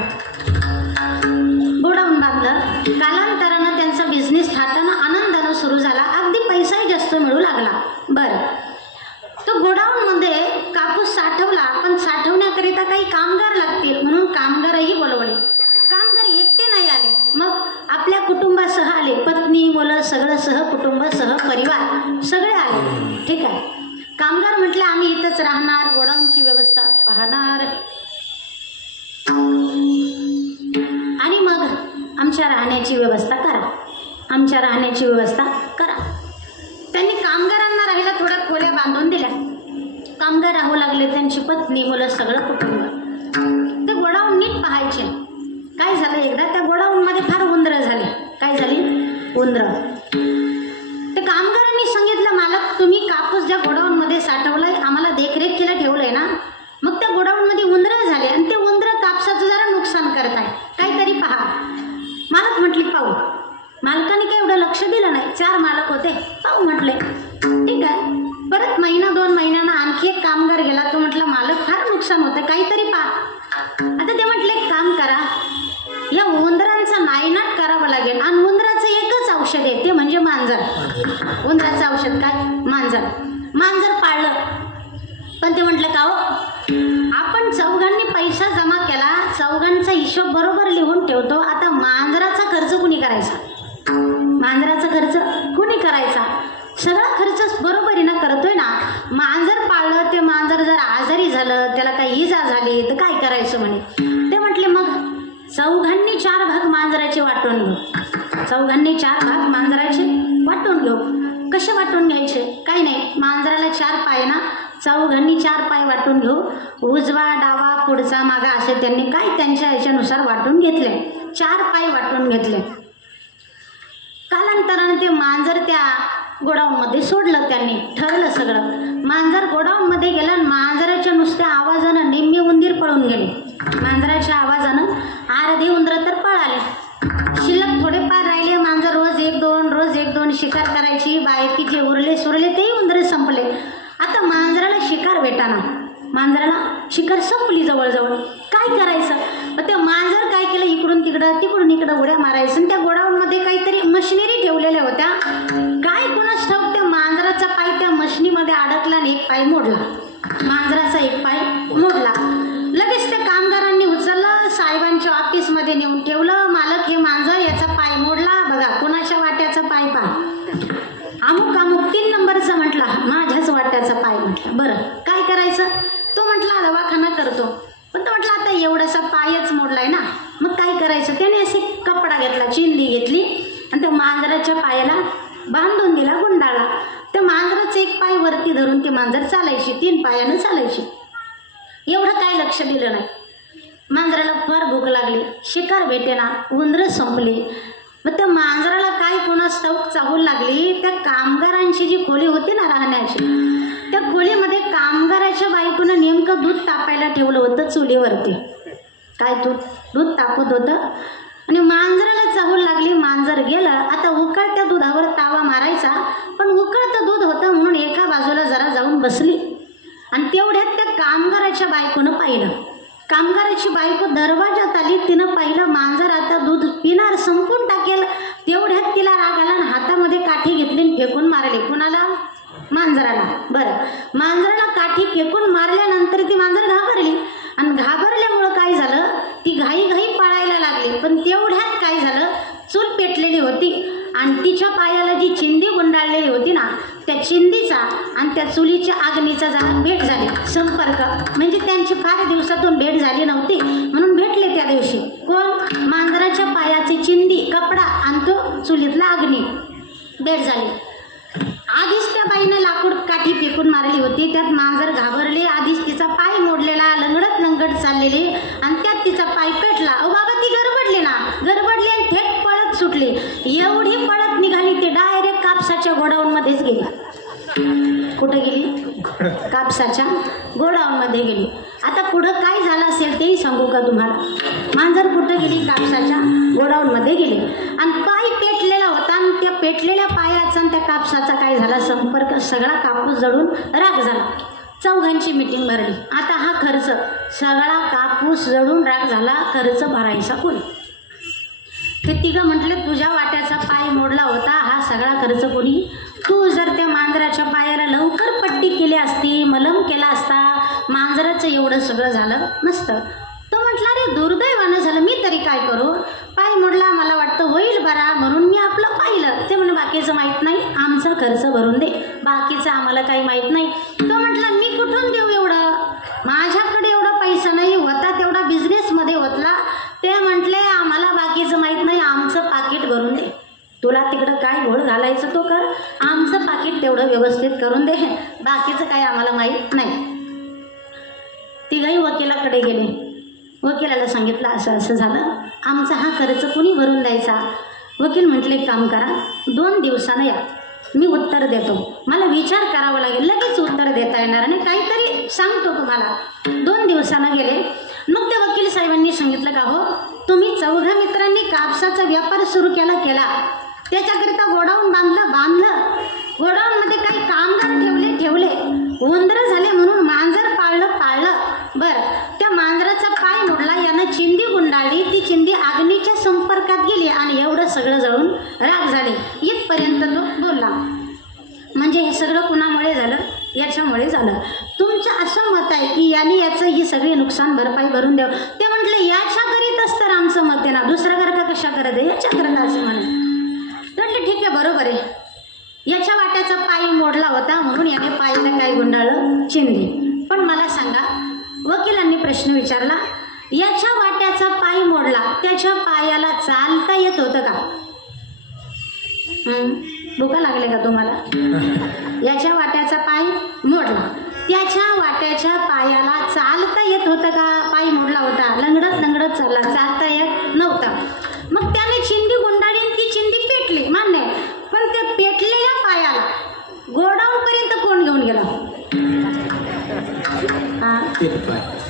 गोडाऊन बांधलं. कालांतरानं त्यांचा बिझनेस थाटानं आनंदानं सुरू झाला. अगदी पैसाही जास्त मिळू लागला. बरं, तो गोडाऊनमध्ये कापूस साठवला, पण साठवण्याकरिता काही कामगार लागतील म्हणून कामगारही बोलवले. कामगार एकटे नाही आले, मग आपल्या कुटुंबासह आले. पत्नी, मुलं सगळं सह कुटुंब सह परिवार सगळे आले. ठीक आहे. कामगार म्हटले आम्ही इथंच राहणार, गोडाऊनची व्यवस्था पाहणार आणि मग आमच्या राहण्याची व्यवस्था करा, आमच्या राहण्याची व्यवस्था करा. त्यांनी कामगारांना राहायला थोड्या खोल्या बांधून दिल्या. कामगार राहू लागले, त्यांची पत्नी, मुलं सगळं कुटुंब. ते गोडाऊन नीट पाहायचे. काय झालं, एकदा त्या गोडाऊनमध्ये फार उंदरं झाली. काय झाली? उंदरं. ते कामगारांनी सांगितलं, मालक तुम्ही कापूस ज्या गोडाऊनमध्ये साठवलाय आम्हाला देखरेख केला ठेवलंय ना. मग त्या गोडाऊनमध्ये उंदरं झाले आणि ते उंदरं कापसाचं जरा नुकसान करताय, काहीतरी पहा. मालक म्हटली पाहू. मालकाने काही एवढं लक्ष दिलं नाही. 4 मालक होते, पाहू म्हटले. ठीक आहे. परत महिना 2 महिन्यांना आणखी एक कामगार गेला. तो म्हटला मालक फार नुकसान होतं, काहीतरी पहा. आता ते म्हटले एक काम करा, या उंदरांचा नायनाट करावं लागेल आणि उंदराचं एकच औषध आहे, ते म्हणजे मांजर. उंदराचं औषध काय? मांजर. मांजर पाळलं. पण ते म्हटलं का हो, आपण 4 पैसा जमा केला, 4 हिशोब बरोबर लिहून ठेवतो. आता मांजराचा खर्च कुणी करायचा? मांजराचा खर्च कुणी करायचा? सरळ आले तर काय करायचं म्हणे. ते म्हटले मग चौघांनी 4 भाग मांजराचे वाटून घेऊ. चौघांनी 4 भाग मांजराचे वाटून घेऊ. कसे वाटून घ्यायचे? काही नाही, मांजराला 4 पाय ना, चौघांनी 4 पाय वाटून घेऊ. उजवा डावा पुढचा मागा असे त्यांनी काय त्यांच्या ह्याच्यानुसार वाटून घेतले. 4 पाय वाटून घेतले. कालांतराने ते मांजर त्या गोडाऊनमध्ये सोडलं. त्यांनी ठरलं सगळं. मांजर गोडाऊनमध्ये गेलं आणि मांजराच्या नुसत्या आवाजानं निम्मे उंदीर पळून गेले. मांजराच्या आवाजानं अर्धे उंदरं तर पळाले. शिल्लक थोडेफार राहिले. मांजर रोज 1-2 शिकार करायची. बाकी जे उरले सुरले तेही उंदरं संपले. आता मांजराला शिकार भेटाना. मांजराला शिकार संपली जवळजवळ. काय करायचं? मग ते मांजर काय केलं, इकडून तिकडं उड्या मारायचं. आणि त्या गोडाऊनमध्ये काहीतरी मशिनरी ठेवलेल्या होत्या. काय कोणास ठाऊक त्या मांजराचा पाय त्या मशिनीमध्ये अडकला आणि एक पाय मोडला. मांजराचा एक पाय मोडला. लगेच त्या कामगारांनी उचललं, साहेबांच्या ऑफिसमध्ये नेऊन ठेवलं. मालक, हे मांजर याचा पाय मोडला बघा, कोणाच्या वाट्याचा पाय पहा. अमुक 3 नंबरचा म्हटला, माझ्याच वाट्याचा पाय म्हटला. बरं काय करायचं? तो म्हटला दवाखाना करतो. पण तो म्हटला आता एवढासा पायच मोडलाय ना, मग काय करायचं? त्याने असे कपडा घेतला, चिंदी घेतली आणि त्या मांजराच्या पायाला बांधून दिला, गुंडाळला. त्या मांजराचं एक पाय वरती धरून ती मांजर चालायची, 3 पायानं चालायची. एवढं काय लक्ष दिलं नाही. मांजराला फार भूक लागली, शिकार भेटेना, उंदरं संपली. मग त्या मांजराला काय कोणास ठाऊक चाहूल लागली. त्या कामगारांची जी खोली होती ना राहण्याची, त्या खोलीमध्ये कामगाराच्या बायकोनं नेमकं दूध तापायला ठेवलं होतं चुलीवरती. काय दूध तापत होतं आणि मांजराला चाहूल लागली. मांजर गेलं. आता उकळत्या दुधावर तावा मारायचा, पण उकळतं दूध होतं म्हणून एका बाजूला जरा जाऊन बसली. आणि तेवढ्यात त्या कामगाराच्या बायकोनं पाहिलं. कामगाराची बायको दरवाजात आली. तिनं पाहिलं मांजर आता दूध पिणार, संपून टाकेल. तेवढ्यात तिला राग आला आणि हातामध्ये काठी घेतली आणि फेकून मारली. कोणाला? मांजराला. बरं, मांजराला काठी फेकून मारल्यानंतर ती मांजर घाबरली. आणि घाबरल्यामुळं काय झालं, ती घाई पळायला लागली. पण तेवढ्यात काय झालं, चूल पेटलेली होती आणि तिच्या पायाला जी चिंदी गुंडाळलेली होती ना, त्या चिंदीचा आणि त्या चुलीच्या आगनीचा जरा भेट झाली, संपर्क. म्हणजे त्यांची फार दिवसातून भेट झाली नव्हती म्हणून भेटले त्या दिवशी. कोण? मांजराच्या पायाची चिंदी, कपडा आणि तो चुलीतला अग्नी. भेट झाली. आधीच त्या बाईनं लाकूड काठी फेकून मारली होती. त्यात मांजर घाबरली. आधीच तिचा पाय मोडलेला, लंगडत चाललेली आणि त्यात तिचा पाय पेटला. अहो बाबा, ती गडबडली आणि थेट पळत सुटली. एवढी पळत निघाली ती डायरेक्ट कापसाच्या गोडाऊनमध्येच गेली. कुठं गेली? कापसाच्या गोडाऊनमध्ये गेली. आता पुढं काय झालं असेल तेही सांगू का तुम्हाला? मांजर कुठं गेली? कापसाच्या गोडाऊनमध्ये गेली. आणि पाय पेटलेला होता आणि त्या पेटलेल्या पायाचा आणि त्या कापसाचा काय झाला संपर्क, सगळा कापूस जळून राख झाला. चौघांची मीटिंग भरली. आता हा खर्च, सगळा कापूस जळून राख झाला, खर्च भरायचा कोणी? ते तिघं म्हटले, तुझ्या वाट्याचा पाय मोडला होता, हा सगळा खर्च कोणी? तू जर त्या मांजराच्या पायाला लवकर पट्टी केली असती, मलम केला असता, मांजराचं एवढं सगळं झालं नसतं. तो म्हटला, अरे दुर्दैवानं झालं, मी तरी काय करू? पाय मोडला, मला वाटतं होईल बरा म्हणून मी आपलं पाहिलं. ते म्हणे, बाकीचं माहीत नाही, आमचा खर्च भरून दे, बाकीचं आम्हाला काही माहीत नाही. तो म्हटला, मी कुठून देऊ एवढं? माझ्याकडे एवढा पैसा नाही होता, तेवढा बिझनेसमध्ये होतला. ते म्हटले, आम्हाला बाकीचं माहीत नाही, आमचं पाकिट भरून दे. तुला तिकडं काय घोळ घालायचं तो कर, आमचं पाकिट तेवढं व्यवस्थित करून दे, बाकीचं काय आम्हाला माहीत नाही. तिघही वकिलाकडे गेले. वकिलाला सांगितलं असं असं झालं, आमचा हा खर्च कुणी भरून द्यायचा? वकील म्हटले, काम करा, 2 दिवसानं या, मी उत्तर देतो. मला विचार करावा लागेल, लगेच उत्तर देता येणार आणि काहीतरी सांगतो तुम्हाला. 2 दिवसानं गेले. मग त्या वकील साहेबांनी सांगितलं, का हो, तुम्ही चौघा मित्रांनी कापसाचा व्यापार सुरू केला, त्याच्याकरिता गोडाऊन बांधलं, गोडाऊनमध्ये काही कामगार ठेवले, उंदरं झाले म्हणून मांजर पाळलं. बरं, त्या मांजराचा पाय मोडला, यानं चिंदी गुंडाळली, ती चिंदी अग्नीच्या संपर्कात गेली आणि एवढं सगळं जळून राख झाली. इथपर्यंत तो बोलला. म्हणजे हे सगळं कुणामुळे झालं? याच्यामुळे झालं. तुमचं असं मत आहे की याचं ही सगळी नुकसान भरपाई भरून द्यावं. ते म्हटलं, याच्याकरिताच तर आमचं मत आहे ना, दुसऱ्या करता कशा करत आहे, याच्याकरता असं म्हणे. म्हटलं, ठीक आहे, बरोबर आहे, याच्या वाट्याचा पाय मोडला होता म्हणून याने पायाला काय गुंडाळलं? चिंदी. पण मला सांगा, वकिलांनी प्रश्न विचारला, याच्या वाट्याचा पाय मोडला, त्याच्या पायाला चालता येत होतं का? भुका लागले का तुम्हाला? याच्या वाट्याचा पाय मोडला, त्याच्या वाट्याच्या पायाला चालता येत होतं का? पाय मोडला होता, लंगडत लंगडत चालला, चालता येत नव्हता. मग त्याने चिंदी गुंडाळी आणि ती चिंदी पेटली, मान्य आहे. पण त्या पेटलेल्या पायाला गोडाऊन पर्यंत कोण घेऊन गेला?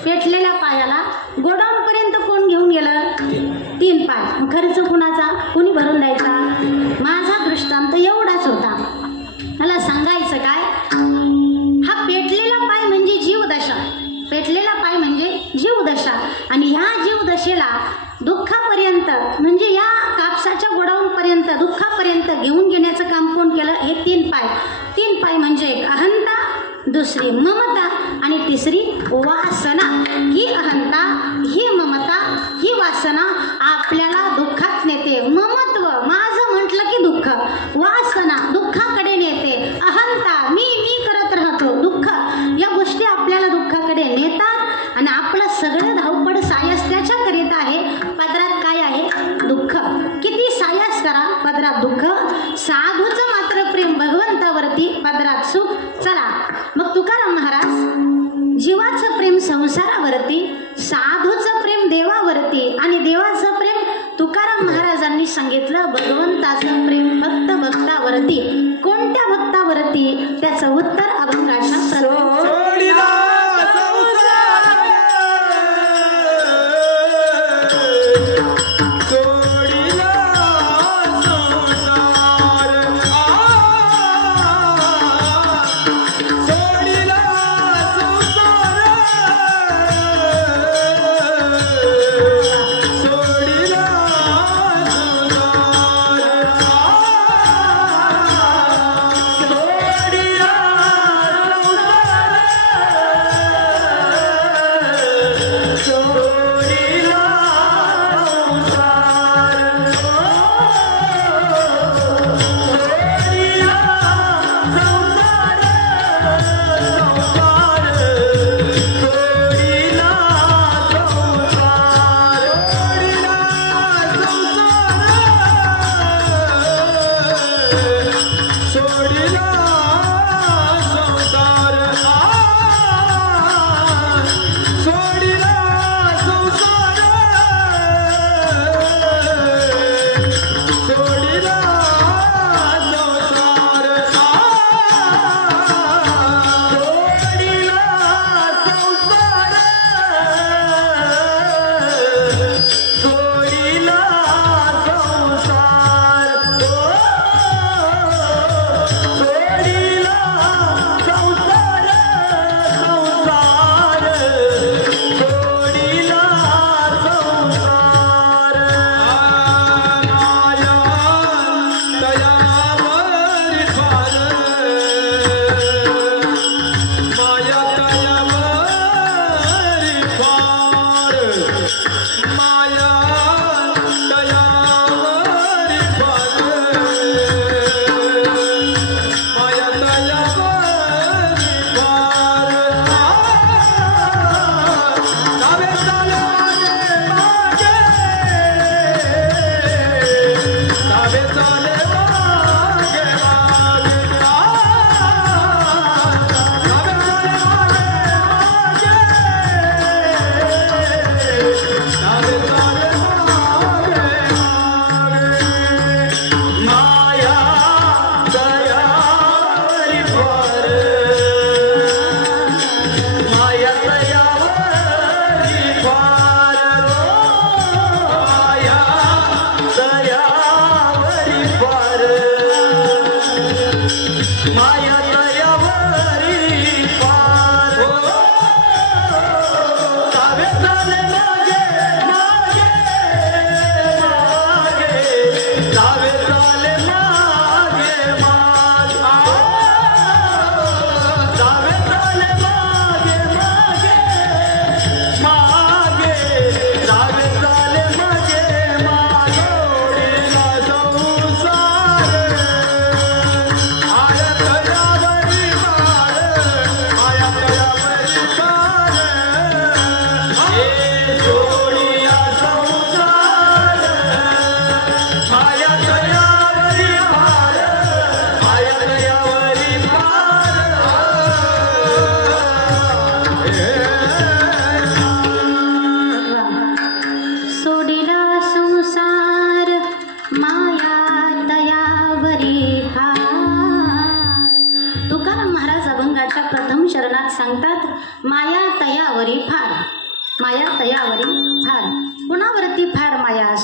पेटलेल्या पायाला गोडाऊन पर्यंत कोण घेऊन गेलं? 3 पाय. मग खर्च कुणाचा? कुणी भरून द्यायचा? माझा दृष्टांत एवढाच होता. मला सांगायचं काय, हा पेटलेला पाय म्हणजे जीवदशा, पेटलेला पाय म्हणजे जीवदशा. आणि ह्या जीवदशेला दुःखापर्यंत म्हणजे या कापसाच्या गोडाऊनपर्यंत दुःखापर्यंत घेऊन घेण्याचं काम कोण केलं? हे 3 पाय. 3 पाय म्हणजे एक अहंता, दुसरी ममता आणि तिसरी वासना. ही अहंता, ही ममता, ही वासना आपल्याला दुःखात नेते. ममत्व माझं म्हटलं की दुःख, वासना दुःखाकडे नेते, अहंता मी करत राहतो, दुःख, या गोष्टी आपल्याला दुःखाकडे नेतात. आणि आपलं सगळं धावपड सायस त्याच्या करीत आहे. पदरात काय आहे? दुःख. किती सायस करा, पदरात दुःख. साधूचं मात्र प्रेम भगवंतावरती, पदरात सुख. चला मग तुकाराम महाराज, जीवाचं प्रेम संसारावरती, साधूचं प्रेम देवावरती आणि देवाचं प्रेम तुकाराम महाराजांनी सांगितलं भगवंताचं प्रेम फक्त भक्तावरती. कोणत्या भक्तावरती? त्याचं उत्तर अभंगाच्या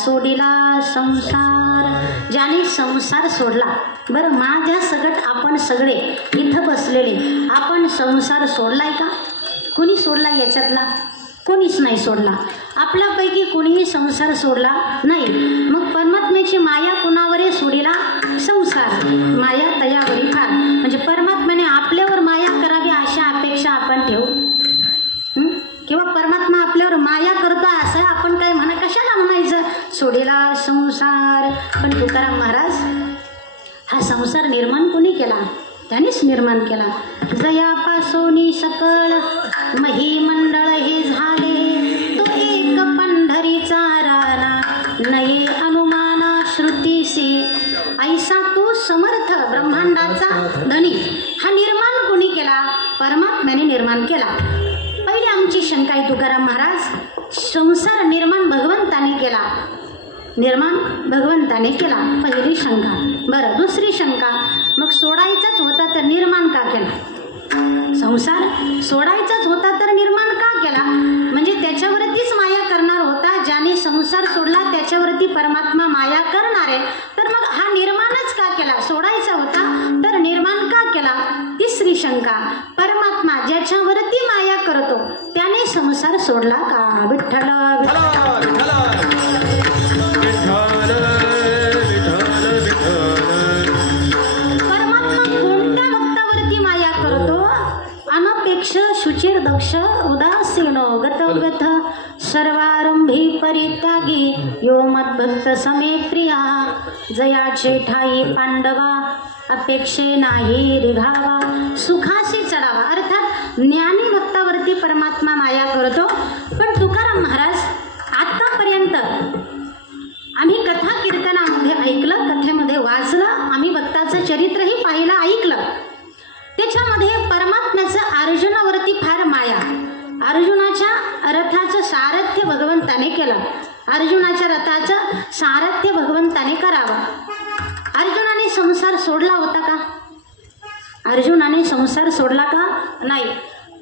सोडिला संसार. ज्याने संसार सोडला. बरं, माझ्या सगट आपण सगळे इथं बसलेले आपण संसार सोडलाय का? कोणी सोडला याच्यातला? कोणीच नाही सोडला. आपल्यापैकी कोणीही संसार सोडला नाही. मग परमात्म्याची माया कुणावरे सोडिला? संसार. माया तयावरी फार. म्हणजे परमात्म्याने आपल्यावर माया करावी अशा अपेक्षा आपण ठेवू किंवा परमात्मा आपल्यावर माया करतोय असं आपण काय म्हणा, कशाला म्हणायचं? सोडिला संसार. पण तुकाराम महाराज, हा संसार निर्माण कोणी केला? त्यानेच निर्माण केला. जयापासोनी सकळ महिमंडळ हे झाले, तो एक पंढरीचा राणा नये अनुमाना श्रुतीसी. ऐसा तू समर्थ ब्रह्मांडाचा धनी. हा निर्माण कोणी केला? परमात्म्याने निर्माण केला. पहिली आमची शंका आहे तुकाराम महाराज, संसार निर्माण भगवंताने केला. निर्माण भगवंताने केला, पहिली शंका. बरं, दुसरी शंका, मग सोडायचाच होता तर निर्माण का केला? संसार सोडायचाच होता तर निर्माण का केला? म्हणजे त्याच्यावरतीच माया करणार होता. ज्याने संसार सोडला त्याच्यावरती परमात्मा माया करणार आहे. तर मग हा निर्माणच का केला? सोडायचा होता तर निर्माण का केला? तिसरी शंका, परमात्मा ज्याच्यावरती माया करतो त्याने संसार सोडला का? विठ्ठल शुचिर दक्ष उदासीनो गतगत सर्वारंभी परित्यागी यो मद्भक्त समे प्रिया. जयाचे ठाई पांडवा अपेक्षे नाही रिघावा, सुखाशी चढावा. अर्थात ज्ञानी भक्तावरती परमात्मा माया करतो. पण तुकाराम महाराज, आतापर्यंत आम्ही कथा कीर्तनामध्ये ऐकलं, कथेमध्ये वाचलं, आम्ही भक्ताचं चरित्रही पाहिलं, ऐकलं. त्याच्यामध्ये परमात्म्याचं अर्जुनावरती फार माया. अर्जुनाच्या रथाचं सारथ्य भगवंताने केलं. अर्जुनाच्या रथाचं सारथ्य भगवंताने करावं. अर्जुनाने संसार सोडला होता का? अर्जुनाने संसार सोडला का? नाही.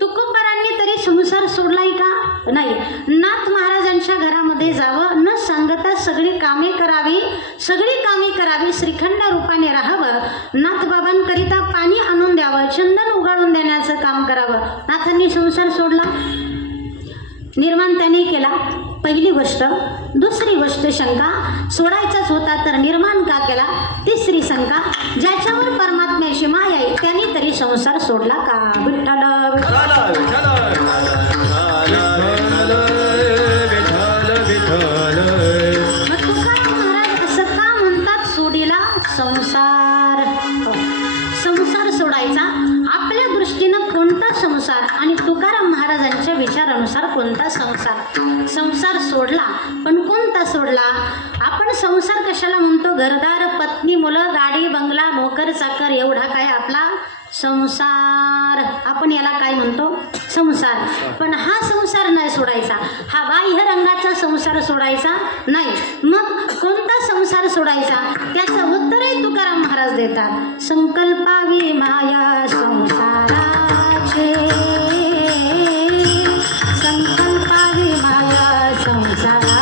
तुकोबारांनी तरी संसार सोडलाय का? नाही. नाथ महाराजांच्या घरामध्ये जावं, न सांगता सगळी कामे करावी, सगळी कामे करावी, श्रीखंड रूपाने राहावं, नाथ बाबांकरिता पाणी आणून द्यावं, चंदन उगाळून देण्याचं काम करावं. नाथांनी संसार सोडला? निर्माण त्याने केला, पहिली गोष्ट. दुसरी गोष्ट शंका, सोडायचाच होता तर निर्माण का केला? तिसरी शंका, ज्याच्यावर परमात्म्याची माया आहे त्याने तरी संसार सोडला का? विठ्ठल तुकाराम महाराज असं का म्हणतात? सोडिला संसार. संसार सोडायचा आपल्या दृष्टीनं कोणता संसार आणि तुकाराम महाराजांच्या विचारानुसार कोणता संसार? संसार सोडला, पण कोणता सोडला? आपण संसार कशाला म्हणतो? घरदार, पत्नी, मुलं, गाडी, बंगला, नोकर चाकर एवढा काय आपला संसार. आपण याला काय म्हणतो? संसार. पण हा संसार नाही सोडायचा, हा बाह्य रंगाचा संसार सोडायचा नाही. मग कोणता संसार सोडायचा? त्याचं उत्तरही तुकाराम महाराज देतात. संकल्पावी माया संसाराचे, संकल्पावी माया संसाराचे.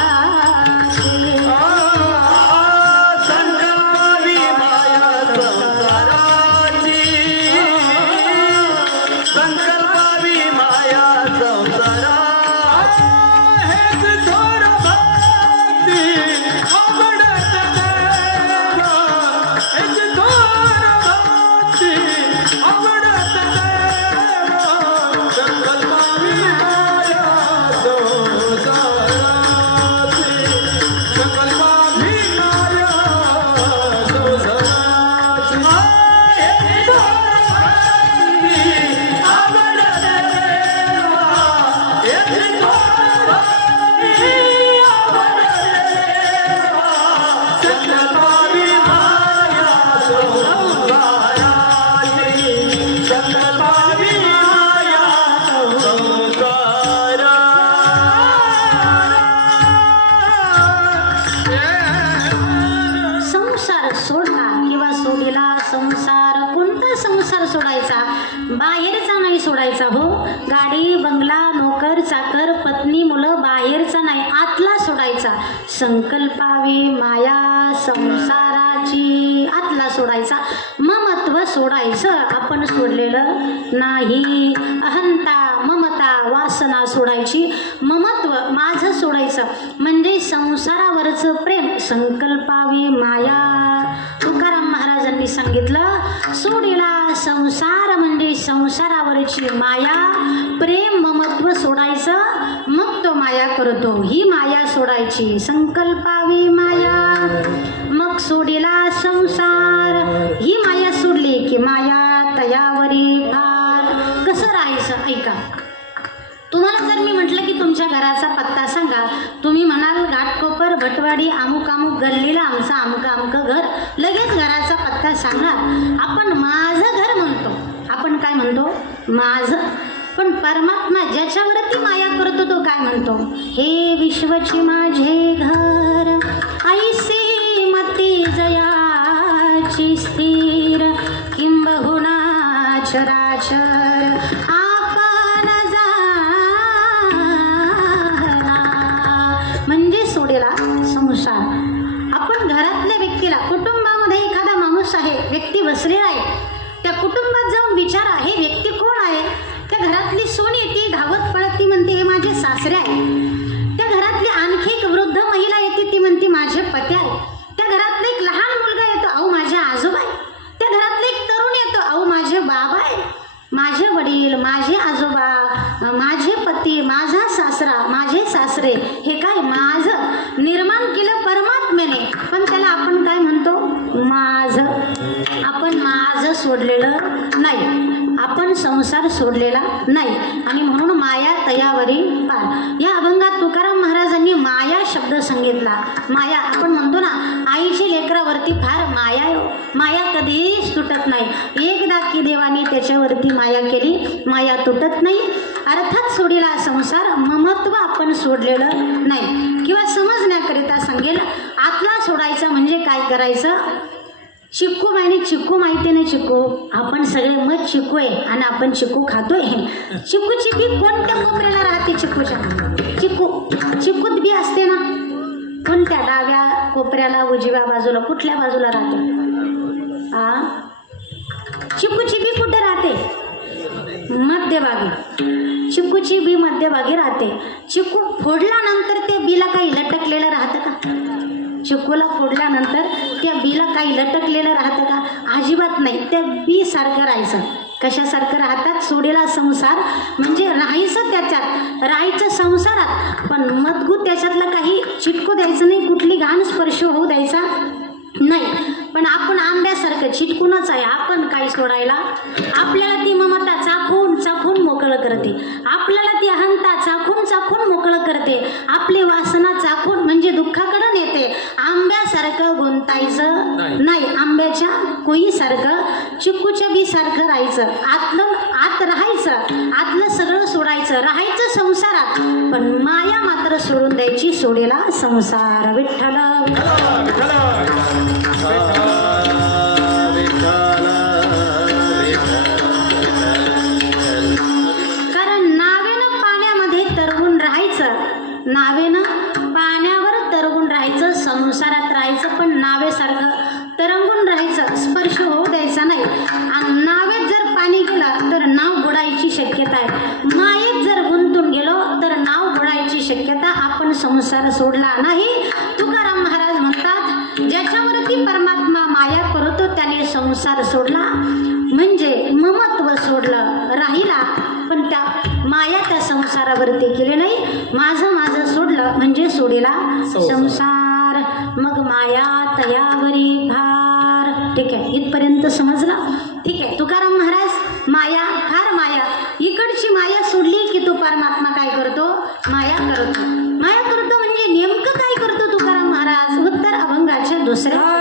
बाहेरचा नाही सोडायचा हो. गाडी, बंगला, नोकर चाकर, पत्नी, मुलं, बाहेरचा नाही आतला सोडायचा. संकल्पावी माया संसाराची आतला सोडायचा. ममत्व सोडायचं आपण सोडलेलं नाही. अहंता ममता वासना सोडायची. ममत्व माझं सोडायचं म्हणजे संसारावरचं प्रेम. संकल्पावी माया तुकाराम महाराजांनी सांगितलं सोडीला संसार म्हणजे संसारावरची माया. प्रेम ममत्व सोडायचं मग तो माया करतो. ही माया सोडायची संकल्पावी माया मग सोडीला संसार. ही माया सोडली की माया तयावरी भार. कसं राहायचं ऐका. तुम्हाला जर मी म्हटलं की तुमच्या घराचा पत्ता सांगा, तुम्ही म्हणाल घाटकोपर भटवाडी अमुक अमुक गल्लीला आमचं अमुक अमुक घर. लगेच घराचा पत्ता सांगणार. आपण माझं घर म्हणतो. आपण काय म्हणतो? माझं. पण परमात्मा ज्याच्यावरती माया करतो तो काय म्हणतो? हे विश्वची माझे घर ऐसी मती जयाची स्थिर किंबहुना चराचर आपण म्हणजे सोडेला संसार. आपण घरातल्या व्यक्तीला कुटुंबामध्ये एखादा माणूस आहे, व्यक्ती बसलेला आहे, त्या कुटुंबात जाऊन विचारा हे व्यक्ती कोण आहे. त्या घरातली सून येते धावत पळत ती म्हणते हे माझे सासरे आहे. त्या घरातली आणखी एक वृद्ध महिला येते ती म्हणते माझे पती आहे. त्या घरातला एक लहान मुलगा येतो अहो माझे आजोबा आहे. त्या घरातला एक तरुण येतो अहो माझे बाबा आहे. माझे वडील माझे आजोबा माझे पती माझा सासरा माझे सासरे हे काय माझं निर्माण केलं परमात्म्याने. पण त्याला आपण काय म्हणतो? माझं. आपण माझं सोडलेलं नाही. आपण संसार सोडलेला नाही. आणि म्हणून माया तयावरी पार. या अभंगात तुकाराम महाराजांनी माया शब्द सांगितला. माया आपण म्हणतो ना आईची लेकरावरती फार माया आहे. माया कधीच तुटत नाही. एकदा की देवाने त्याच्यावरती माया केली माया तुटत नाही. अर्थात सोडीला संसार ममत्व आपण सोडलेलं नाही. किंवा समजण्याकरिता सांगेल आतला सोडायचा म्हणजे काय करायचं. चिक्कू माहिती चिक्कू माहिती नाही. चिक्कू आपण सगळे मत चिक्कू आहे आणि आपण चिक्कू खातोय. चिक्कूची बी कोणत्या कोपऱ्याला राहते? चिक्कूच्या चिक्कूत बी असते ना. कोणत्या? डाव्या कोपऱ्याला उजव्या बाजूला कुठल्या बाजूला राहते? चिक्कूची बी कुठे राहते? मध्यभागी. चिक्कूची बी मध्यभागी राहते. चिक्कू फोडल्यानंतर ते बीला काही लटकलेलं राहतं का? चिक्कूला फोडल्यानंतर त्या बीला काही लटकलेलं राहतं का? अजिबात नाही. त्या बी सारखं राहायचं. कशासारखं राहतात? सोडीला संसार म्हणजे राहायचं त्याच्यात, राहायचं संसारात. पण मधगू त्याच्यातलं काही चिटकू द्यायचं नाही. कुठली घाण स्पर्श होऊ द्यायचा नाही. पण आपण आंब्यासारखं चिटकूनच आहे. आपण काय सोडायला? आपल्याला ती ममता चाखून चाखून मोकळं करते. आपल्याला ती अहंता चाखून चाखून मोकळं करते. आपली वासना चाखून म्हणजे दुःखाकडे नेते. आंब्यासारखं गुंतायचं नाही. आंब्याच्या कोईसारखं चिक्कूच्या बी सारखं राहायचं. आत राहायचं. आतलं सगळं सोडायचं. राहायचं संसारात. पण माया मात्र सोडून द्यायची. सोडेला संसार. विठ्ठल कारण नावेनं पाण्यामध्ये तरंगून राहायचं. नावेनं पाण्यावर तरंगून राहायचं. संसारात राहायचं पण नावेसारखं तरंगून राहायचं. स्पर्श होऊ द्यायचा नाही. आणि नावेत जर पाणी गेलं तर नाव बुडायची शक्यता आहे. मायेत जर गुंतून गेलो तर नाव बुडायची शक्यता. आपण संसार सोडला नाही. तुकाराम महाराज म्हणतात ज्याच्यावरती परमात्मा माया करतो त्याने संसार सोडला म्हणजे ममत्व सोडलं. राहिला पण त्या माया त्या संसारावरती केली नाही. माझं माझं सोडलं म्हणजे सोडीला संसार. मग माया तयावरी भार. ठीक आहे. इथपर्यंत समजलं? ठीक आहे. तुकाराम महाराज माया फार माया. इकडची माया सोडली की तो परमात्मा काय करतो? माया करतो. माया करतो म्हणजे नेमकं काय करतो तुकाराम महाराज? उत्तर अभंगाच्या दुसऱ्या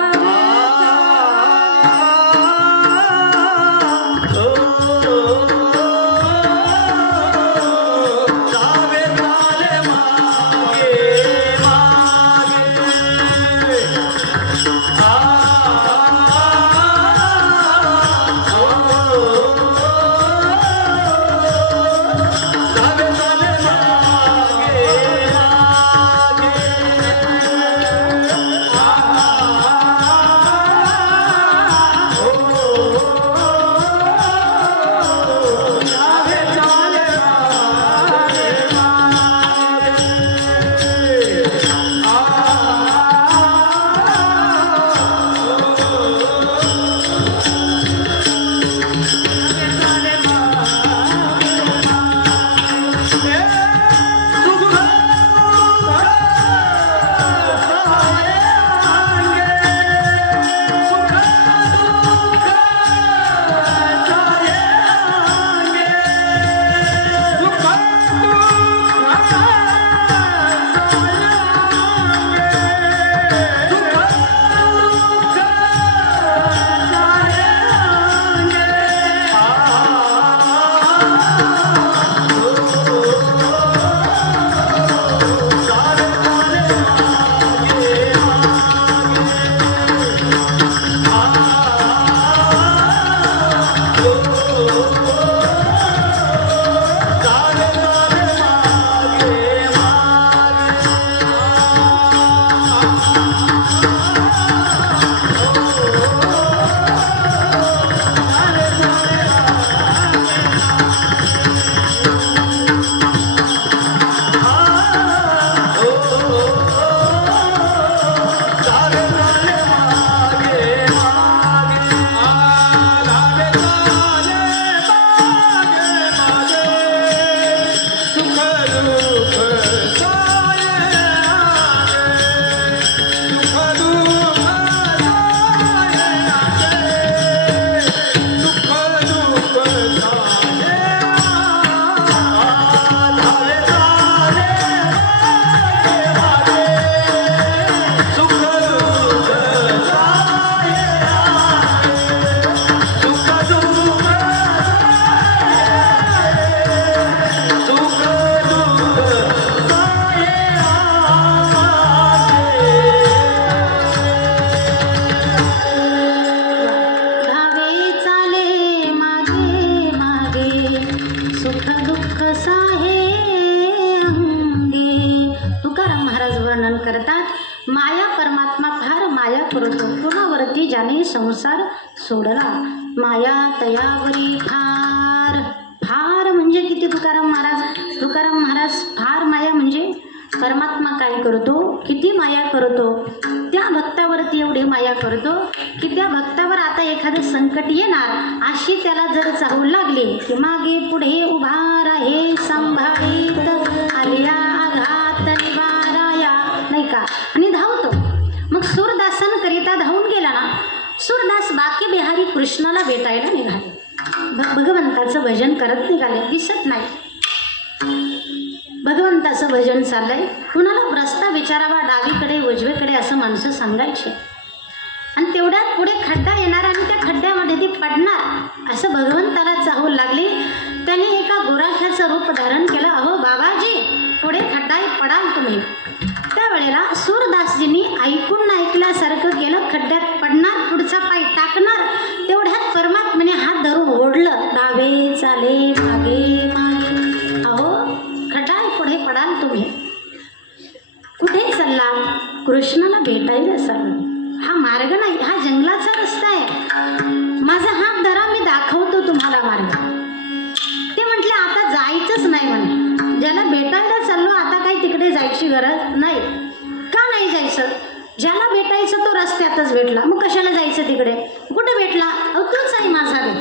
करतो, कुणावरती ज्याने संसार सोडला. माया तयावरी फार. फार म्हणजे किती तुकाराम महाराज फार माया म्हणजे परमात्मा काय करतो, किती माया करतो. त्या भक्तावरती एवढी माया करतो की त्या भक्तावर आता एखादं संकट येणार अशी त्याला जर चाहू लागली की मागे पुढे उभा राहे संभाळीत आलिया आघात निवाराया, नाही का, आणि धावतो. मग सूरदासांकरिता धावून गेला ना. सूरदास बाकी बिहारी कृष्णाला भेटायला निघाले. भगवंताचं भजन करत निघाले, दिसत नाही. भगवंताचं भजन चाललंय, कुणाला रस्ता विचारावा डावीकडे उजवीकडे असं माणसं सांगायचे. आणि तेवढ्यात पुढे खड्डा येणार आणि त्या खड्ड्यामध्ये ती पडणार असं भगवंताला चाहू लागली. त्याने एका गोराख्याचं रूप धारण केलं. अहो बाबाजी, पुढे खड्डा आहे, पडाल तुम्ही. त्यावेळेला सूरदासजींनी ऐकून ऐकल्यासारखं केलं. खड्ड्यात पडणार, पुढचा पाय टाकणार, तेवढ्यात परमात्म्याने हात धरून ओढलं. डावे चाले मागे मागे. अहो खड्डा आहे, पुढे पडाल तुम्ही. कुठे चालला? कृष्णाला भेटायला चाललो. हा मार्ग नाही, हा जंगलाचा रस्ता आहे. माझा हात धरा, मी दाखवतो तुम्हाला मार्ग. ते म्हटले आता जायचंच नाही म्हणे. ज्याला भेटायला चाललो आता काही तिकडे जायची गरज नाही. का नाही जायचं? ज्याला भेटायचं तो रस्त्यातच भेटला, मग कशाला जायचं तिकडे? कुठे भेटला? अहो तूच आहे माझा देव.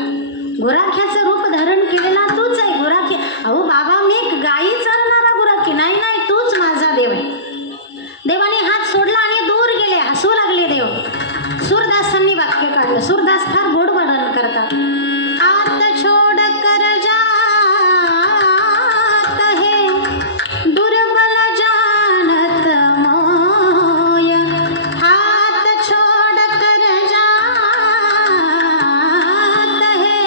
गोराख्याचं रूप धारण केलेला तूच आहे गोराखी. अहो बाबा, मी एक गायी चालणारा गोराखी नाही, नाही, तूच माझा देव आहे. देवाने हात सोडला आणि दूर गेले, हसू लागले देव. सूरदासांनी वाक्य काढलं. सूरदास फार गोड वर्णन करतात. आत छोड कर जात हे दुर्बल जानत मोय. हात छोड कर जात हे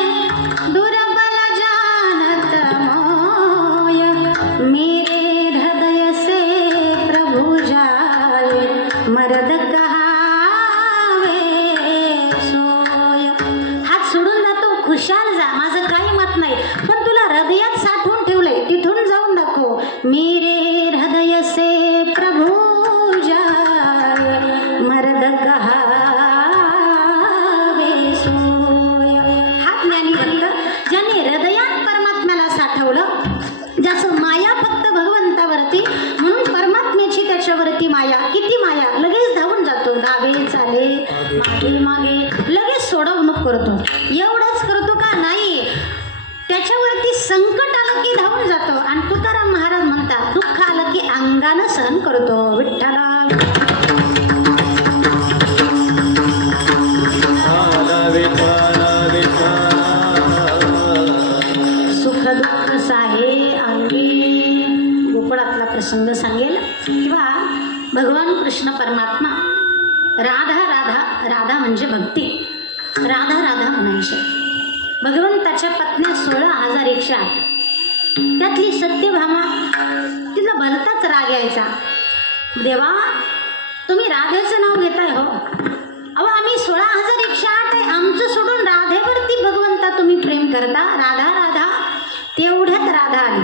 दुर्बल जानत मोय. मेरे हृदय से प्रभु जाए मर्द कहावे सोय. हात सोडून जातो, खुशाल जा, माझं काही मत नाही, पण तुला हृदयात साठवून ठेवलंय, तिथून जाऊन दाखव. मेरे हृदय से प्रभु जाए मर्द कहावे सोय. हा ज्ञानी भक्त ज्याने हृदयात परमात्म्याला साठवलं, ज्याचं माया फक्त भगवंतावरती, म्हणून परमात्म्याची त्याच्यावरती माया. किती माया, लगेच धावून जातो. डावे चाले मागे मागे, लगेच सोडवणूक करतो. एवढंच करतो का? नाही, त्याच्यावरती संकट आलं की धावून जातो. आणि तुकाराम महाराज म्हणतात, दुःख आलं की अंगानं सहन करतो. विठ्ठला सुख दुःख साहे अंगी. गोकुळातला प्रसंग सांगेल किंवा भगवान कृष्ण परमात्मा राधा राधा, राधा म्हणजे भक्ती, राधा राधा म्हणायचे. भगवंताच्या पत्न्या 16,108. त्यातली सत्यभामा, तिला भलताच राग यायचा. देवा, तुम्ही राधेचं नाव घेताय हो. अहो आम्ही 16,108 आहे, आमचं सोडून राधेवरती भगवंता तुम्ही प्रेम करता. राधा राधा. तेवढ्यात राधा आली.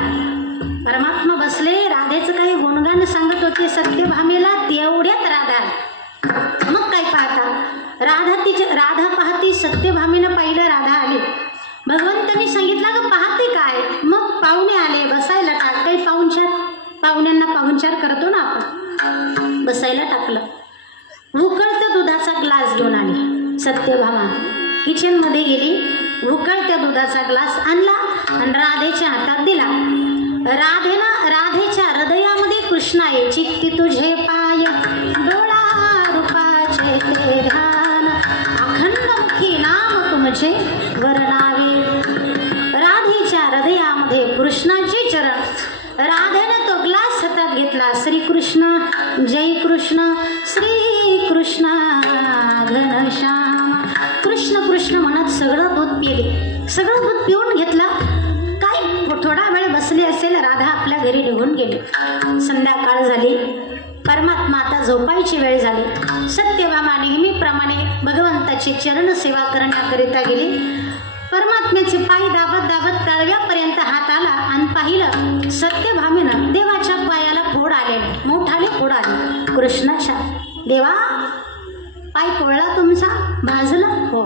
परमात्मा बसले, राधेचं काही गुणगान सांगत होते सत्यभामेला. तेवढ्यात राधा. मग काय पाहता, राधा पाहती, सत्यभामेनं पाहिलं, राधा आली. भगवंतांनी सांगितलं ग पाहते काय? मग पाहुणे आले, बसायला टाक. काही पाहुण्यांना पाहुणचार करतो ना आपण, बसायला टाकलं. उकळत्या दुधाचा ग्लास घेऊन आली सत्यभामा. किचनमध्ये गेली, उकळत्या दुधाचा ग्लास आणला आणि राधेच्या हातात दिला. राधेच्या हृदयामध्ये कृष्ण आहे. चित्ती तुझे पाय डोळा रूपाचे ते ध्यान, अखंड मुखी नाम तुमचे वर्णावे. राधेच्या हृदयामध्ये कृष्णाचे चरण. राधेने तो ग्लास हातात घेतला. श्रीकृष्ण जय कृष्ण, श्रीकृष्ण घनश्याम. कृष्ण कृष्ण म्हणत सगळं दूध पिले. सगळं दूध पिऊन घेतलं. काय थोडा वेळ बसली असेल, राधा आपल्या घरी निघून गेली. संध्याकाळ झाली. परमात्मा आता झोपायची वेळ झाली. सत्यभामा नेहमीप्रमाणे भगवंताची चरण सेवा करण्याकरिता गेली. परमात्म्याचे पाय दाबत दाबत तळव्यापर्यंत हात आला आणि पाहिलं सत्यभामेनं देवाच्या पायाला फोड आलेले, मोठाले फोड आले कृष्णाच्या. देवा, पाय पोळला तुमचा? भाजला? हो.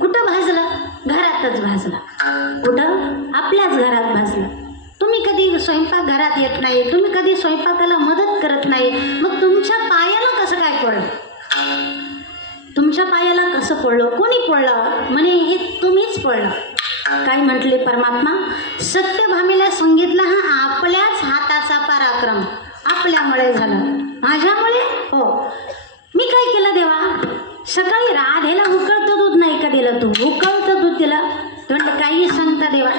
कुठं भाजला? घरातच भाजला. कुठं? आपल्याच घरात भाजला. तुम्ही कधी स्वयंपाक घरात येत नाही, तुम्ही कधी स्वयंपाकाला मदत करत नाही, मग तुमच्या पायाला कसं काय पडलं? तुमच्या पायाला कसं पडलं? कोणी पडलं? म्हणे हे तुम्हीच पडलं. काय म्हटले परमात्मा? सत्यभामेला सांगितलं हा आपल्याच हाताचा पराक्रम आपल्यामुळे झालं, माझ्यामुळे? हो. मी काय केलं देवा? सकाळी राधेला उकळतं दूध नाही का दिलं? तू उकळतं दूध दिलं. म्हटलं काही सांगता देवा,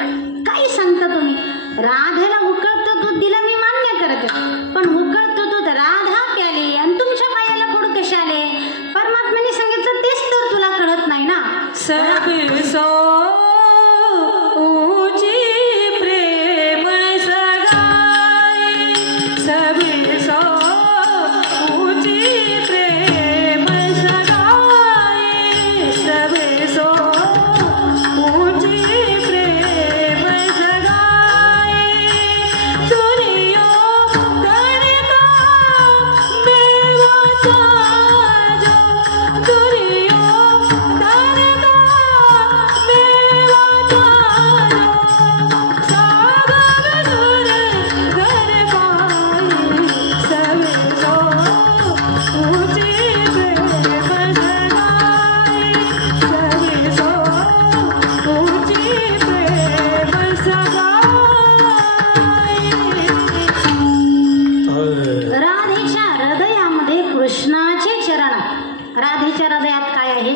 काही सांगता तुम्ही? राधेला उकळतं दूध दिलं मी मान्य करते, पण उकळतं दूध राधा प्याली आणि तुमच्या पायाला फोड कसे आले? परमात्म्याने सांगितलं तेच तर तुला कळत नाही ना. सब सो ऊंची प्रेम सगाई, सब सो ऊंची प्रेम सगाई, सब सो ऊंची प्रेम सगाई, दुनिया करता मेवाचा जो, दुनिया करता मेवाचा जो, सागर दूर घर पाई, सब सो ऊंची प्रेम सगाई, सब सो ऊंची प्रेम सगाई. राधेच्या हृदयामध्ये कृष्णाचे चरण आहे. राधेच्या हृदयात काय आहे?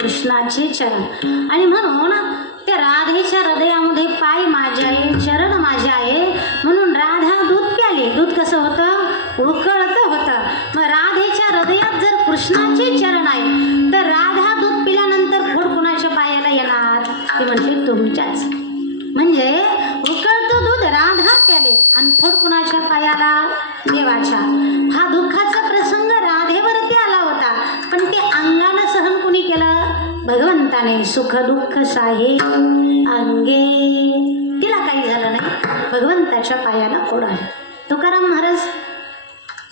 कृष्णाचे चरण. आणि म्हणून त्या राधेच्या हृदयामध्ये पाय माझे आहे, चरण माझे आहे, म्हणून राधा दूध प्याली. दूध कसं होतं? उकळतं होतं. मग राधेच्या हृदयात जर कृष्णाचे चरण आहे तर राधा दूध पिल्यानंतर फोड कुणाच्या पायाला येणार? ती म्हटली तुमच्याच. म्हणजे उकळतं दूध राधा प्याले आणि फोड कुणाच्या पायाला? देवाच्या. हा दुःखाचा प्रसंग राधेवरती आला होता, पण ते अंगानं सहन कुणी केलं? भगवंताने. सुख दुःख साहे अंगे. तिला काही झालं नाही, भगवंताच्या पायाला फोड आले. तुकाराम महाराज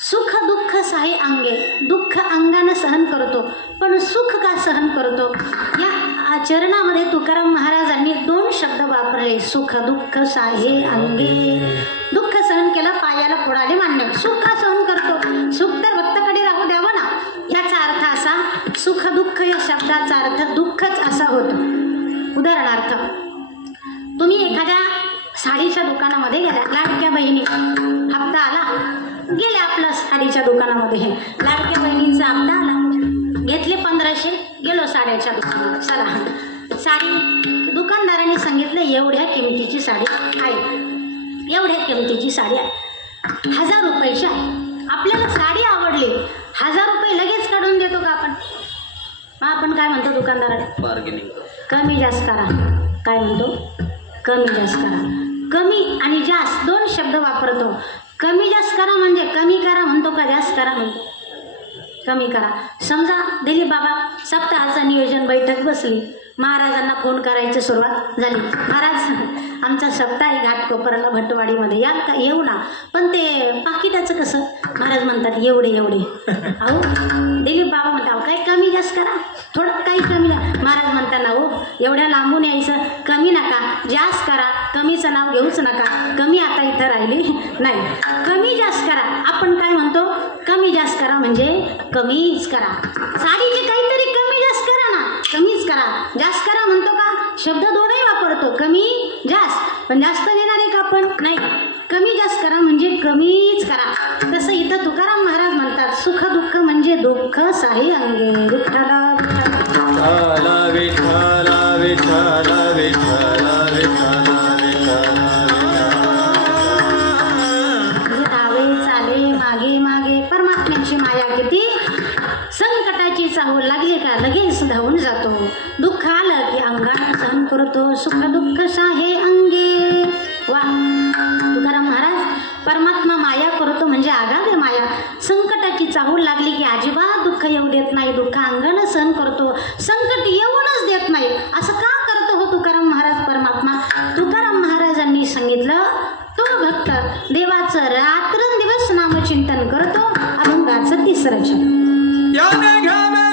सुख दुःख साहे अंगे, दुःख अंगानं सहन करतो, पण सुख का सहन करतो? या चरणामध्ये तुकाराम महाराजांनी 2 शब्द वापरले, सुख दुःख साहे अंगे. दुःख सहन केलं, पायाला फोडाले, मान्य. सुख का सहन करतो? सुख तर भक्ताकडे राहू द्यावं ना. याचा अर्थ असा, सुख दुःख या शब्दाचा अर्थ दुःखच असा होतो. उदाहरणार्थ, तुम्ही एखाद्या साडीच्या दुकानामध्ये गेल्या, लाडक्या बहिणी, हप्ता आला, गेले आपलं साडीच्या दुकानामध्ये, लाडक्या बहिणींचा हप्ता आला, घेतले 1500, गेलो साड्याच्या दुकानात. चला, साडी दुकानदाराने सांगितलं एवढ्या किमतीची साडी आहे, एवढ्या किमतीची साडी आहे, 1000 रुपयाची आहे. आपल्याला साडी आवडली, 1000 रुपये लगेच काढून देतो का आपण? आपण काय म्हणतो दुकानदाराला? बार्गेनिंग. कमी जास्त करा. काय म्हणतो? कमी जास्त करा. कमी आणि जास्त 2 शब्द वापरतो. कमी जास्त करा म्हणजे कमी करा म्हणतो का जास्त करा म्हणतो? कमी करा. समजा दिलीप बाबा सप्ताहाचं नियोजन बैठक बसली, महाराजांना फोन करायची सुरुवात झाली, महाराज आमचा सप्ताह आहे घाटकोपरला भटवाडीमध्ये, या का? येऊ ना. पण ते पाकिटाचं कसं? महाराज म्हणतात एवढे एवढे. अहो दिलीप बाबा म्हणतात काय कमी जास्त करा, थोडं काही कमी. महाराज म्हणतात ना हो एवढ्या लांबून यायचं, कमी नका जास्त करा, कमीचं नाव घेऊच नका, कमी आता इथं राहिली नाही, कमी जास्त करा. आपण काय म्हणतो? कमी जास्त करा म्हणजे कमीच करा. साडीचे काहीतरी कमी जास्त करा ना, कमीच करा. जास्त करा म्हणतो का? शब्द 2ही वापरतो, कमी जास्त. पण जास्त देणार आहे का आपण? नाही. कमी जास्त करा म्हणजे कमीच करा. तसं इथं तुकाराम महाराज म्हणतात सुख दुःख म्हणजे दुःख साही अंगे. विठ्ठला विठ्ठला विठ्ठला विठ्ठला विठ्ठला विठ्ठला धावे चाले मागे मागे. परमात्म्याची माया किती. संकटाची चाहूल लागली का लगेच धावून जातो. दुःख आलं की अंगानं सहन करतो. सुख दुःख साहे अंगे. वा. तुकाराम महाराज परमात्मा माया करतो म्हणजे आगावे माया. संकटाची चाहूल लागली की अजिबात दुःख येऊ देत नाही, दुःख अंगानं सहन करतो, संकट येऊनच देत नाही. असं का करतो हो तुकाराम महाराज परमात्मा? तुकाराम महाराजांनी सांगितलं तो भक्त देवाचं रात्रंदिवस नामचिंतन करतो. अभंगाचं 3रं चरण. याने घ्यावे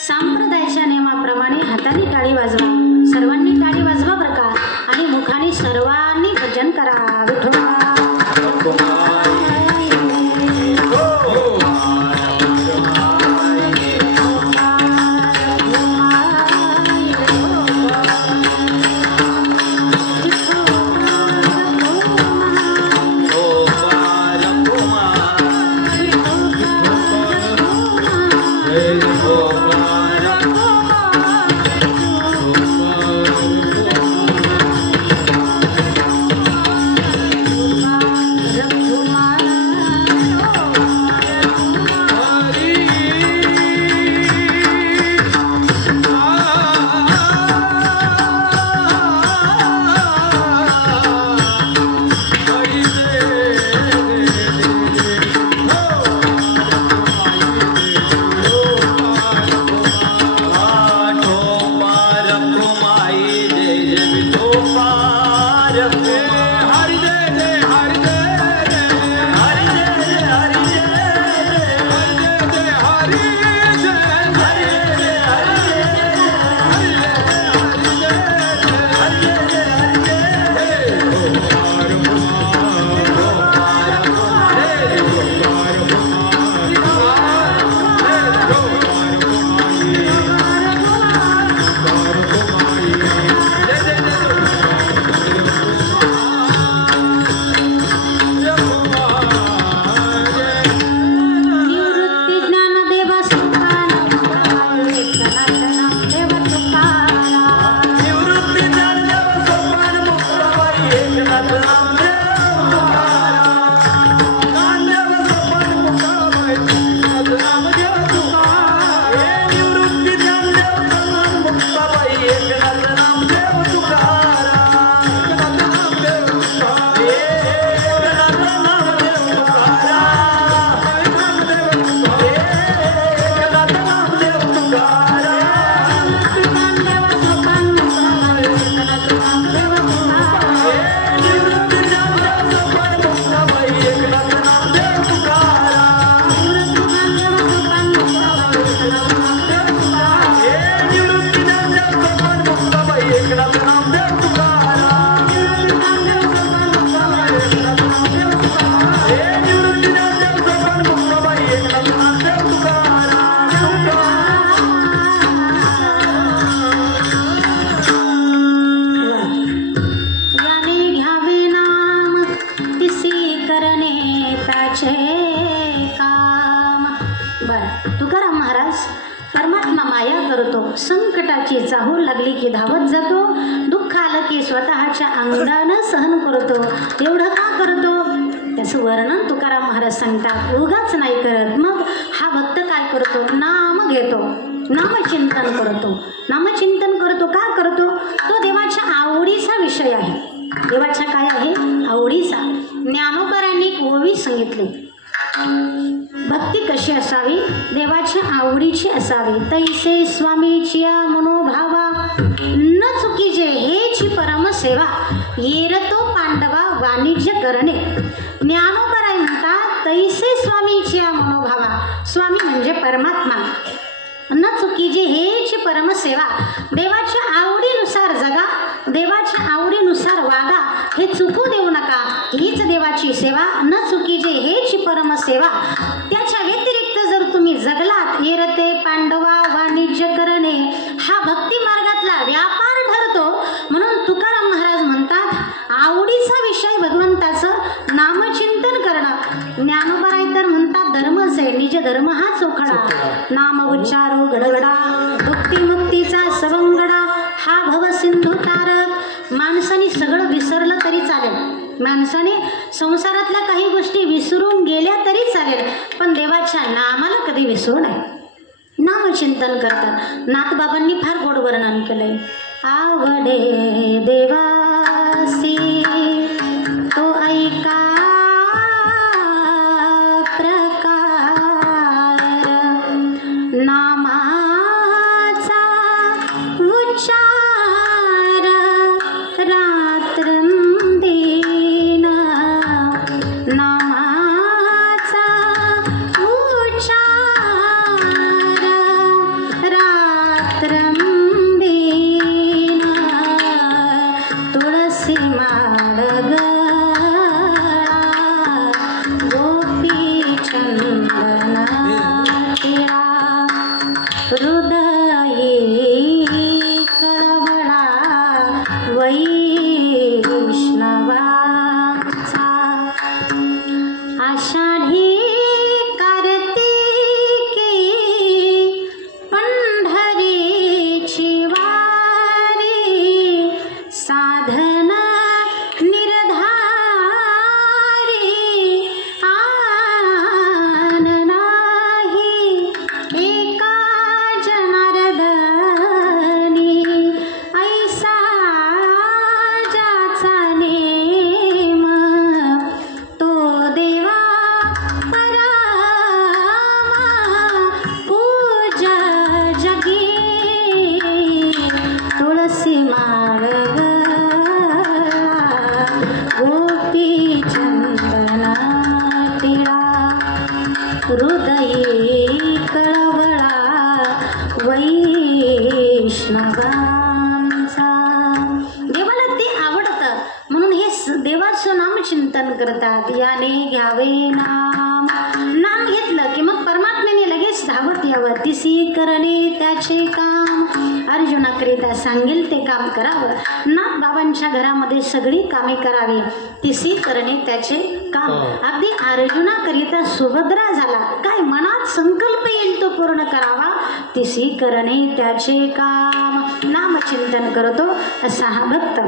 सांप्रदायाच्या नियमाप्रमाणे हाताने टाळी वाजवा. सर्वांनी टाळी वाजवा बरं का. आणि मुखाने सर्वांनी भजन करा. विठोबा तुकाराम महाराज परमात्मा माया करतो. संकटाची चाहूल लागली की धावत जातो. दुःख आलं की स्वतःच्या अंगानं सहन करतो. एवढं का करतो त्याचं वर्णन तुकाराम महाराज सांगतात. उगाच नाही करत. मग हा भक्त काय करतो? नाम घेतो, नामचिंतन करतो. नामचिंतन करतो का करतो? तो देवाच्या आवडीचा विषय आहे. देवाच्या काय आहे? आवडीचा. ज्ञानोबरांनी एक ओवी सांगितली. भक्ती कशी असावी? देवाच्या आवडीची असावी. तैसे स्वामीची मनोभावा न चुकीचे हेची परमसेवा येरतो पांडवा वाणिज्य करणे. ज्ञानोबराय म्हणतात तैसे स्वामीची मनोभावा. स्वामी म्हणजे परमात्मा. न चुकीचे हेची परमसेवा. देवाच्या आवडीनुसार जगा, देवाच्या आवडीनुसार वागा. हे चुकू देऊ नका. हीच देवाची सेवा. न चुकीचे हेची परमसेवा. त्याच्या व्यतिरिक्त जर तुम्ही जगलात येरते पांडवा वाणिज्य करणे हा भक्ती मार्ग धर्म हा चोखडा नाम उच्चारू गडगडा भक्ती मुक्तीचा सवंगडा हा भव सिंधू तारक माणसाने सगळं विसरलं तरी चालेल माणसाने संसारातल्या काही गोष्टी विसरून गेल्या तरी चालेल पण देवाच्या नामाला कधी विसरू नये नामचिंतन करतात नाथबाबांनी फार गोड वर्णन केलंय आवडे देवासी तो ऐका नामाचा उच्चार रात्रंदिन नामाचा उच्चार रात्रंदिन तुळसी माळग गोपी चंदन हृदयी कळवळा वैष्णवाचा आषाढी कार्तिकी पंढरीची वारी साधना निर्धारी आन नाही एका जनार्दनी ऐसा ज्याचा नेम तो देवा परामा पूजा जगी तुळसी माळग गोपी चंदना टिळा हृदयी कळवळा वैष्णवांचा देवाला ते आवडतं म्हणून हे देवाचं नामचिंतन करतात याने घ्यावे नाम नाम घेतलं की मग परमात्म्याने लगेच धावत यावं तिसी करणे त्याचे काम अर्जुनाकरिता सांगेल ते काम करावं नाथ बाबांच्या घरामध्ये सगळी कामे करावी तिसी करणे त्याचे काम अगदी अर्जुनाकरिता सुभद्रा झाला काय मनात संकल्प येईल तो पूर्ण करावा तिसी करणे त्याचे काम नामचिंतन करतो असा हा भक्त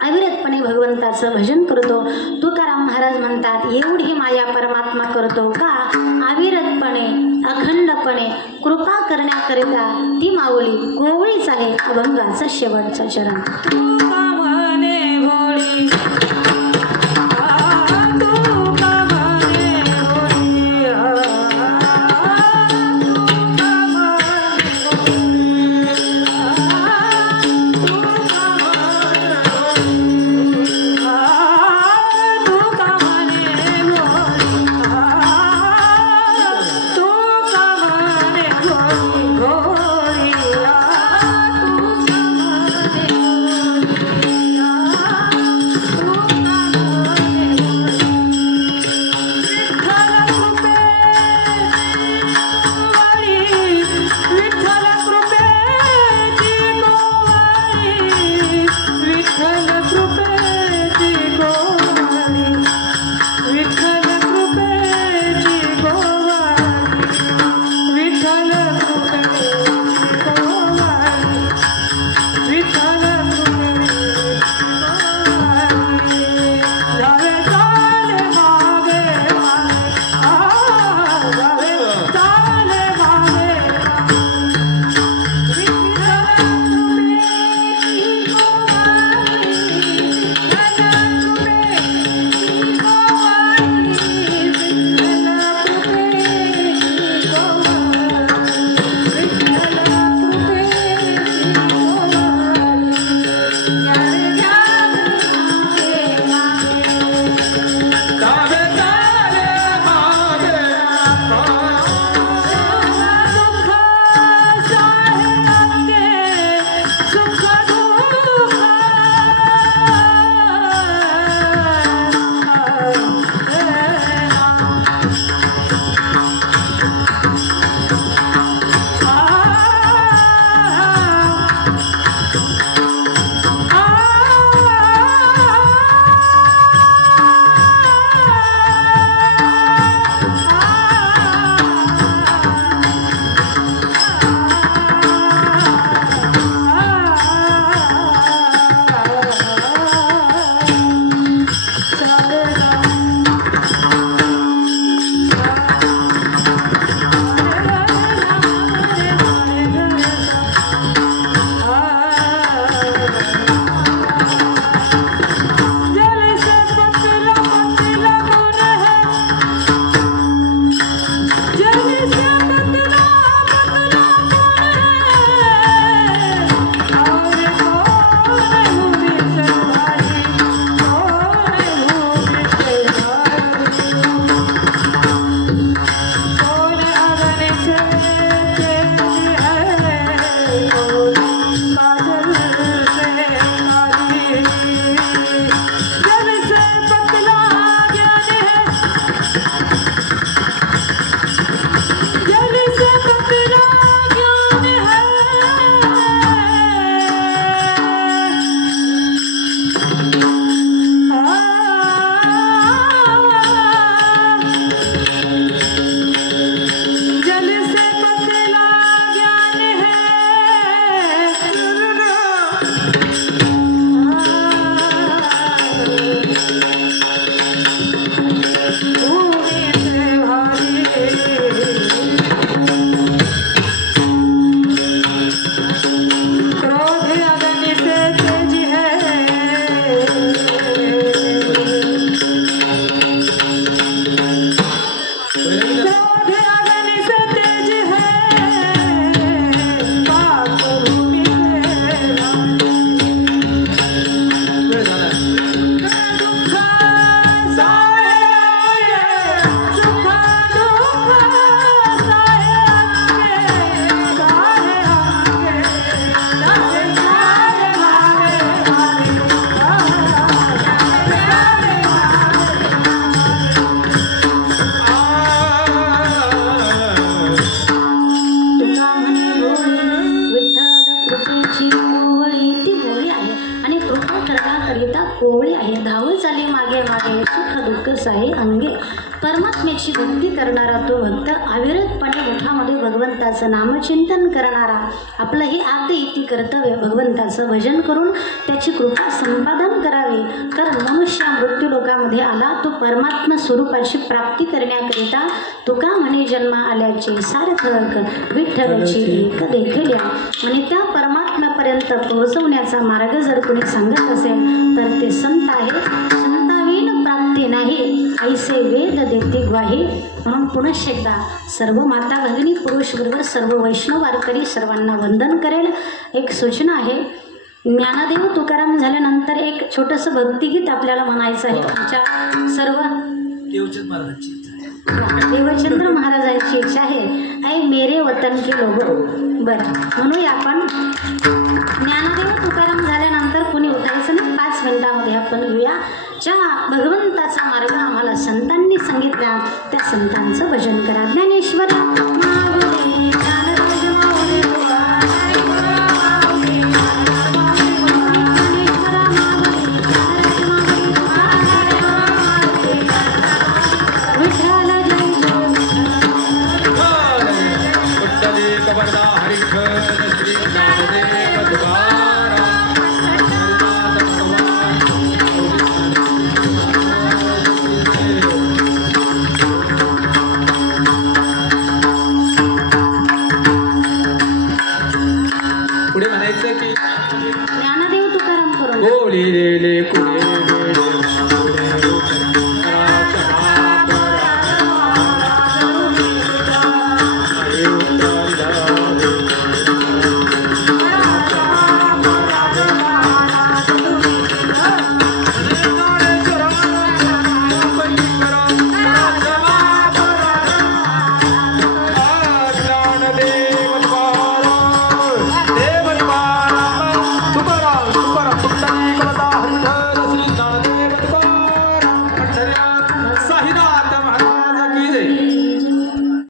अविरतपणे भगवंताचं भजन करतो तुकाराम महाराज म्हणतात एवढी माया परमात्मा करतो का अविरतपणे अखंडपणे कृपा करण्याकरिता ती माऊली कोवळीच आहे अभंगाचा शेवटचा चरण आहे, धावून चाली मागे मागे सुख दुःख साहे अंगे. परमात्म्याची भक्ती करणारा तो भक्त अविरतपणे मुठामध्ये भगवंताचं नामचिंतन करणारा, आपलं हे आद्य इति कर्तव्य भगवंताचं भजन करून त्याची कृपा संपादन करावी. कारण मनुष्य मृत्यू लोकामध्ये आला तो परमात्मा स्वरूपाची प्राप्ती करण्याकरिता. तुका म्हणे जन्म आल्याचे सार्थक विठ्ठलाची एक देखल्या. आणि त्या परमात्म्यापर्यंत पोहोचवण्याचा मार्ग जर कोणी सांगत असेल तर ते संत आहे. संताविन प्राप्ती नाही ऐसे वेद देते ग्वाही. म्हणून पुनश्च एकदा सर्व माता भगिनी पुरुष बरोबर सर्व वैष्णव वारकरी सर्वांना वंदन करेल. एक सूचना आहे, ज्ञानदेव तुकाराम झाल्यानंतर एक छोटंसं भक्तिगीत आपल्याला म्हणायचं आहे. आमच्या सर्व देवचंद्र महाराजांची इच्छा आहे, ऐ मेरे वतन के लोगो. बरं, म्हणूया आपण. ज्ञानदेव तुकाराम झाल्यानंतर कुणी उठायचं नाही, 5 मिनिटामध्ये आपण घेऊया. ज्या भगवंताचा मार्ग आम्हाला संतांनी सांगितला त्या संतांचं भजन करा. ज्ञानेश्वर पुढे म्हणायचं की ज्ञानदेव तुकाराम करून गोळी कुडे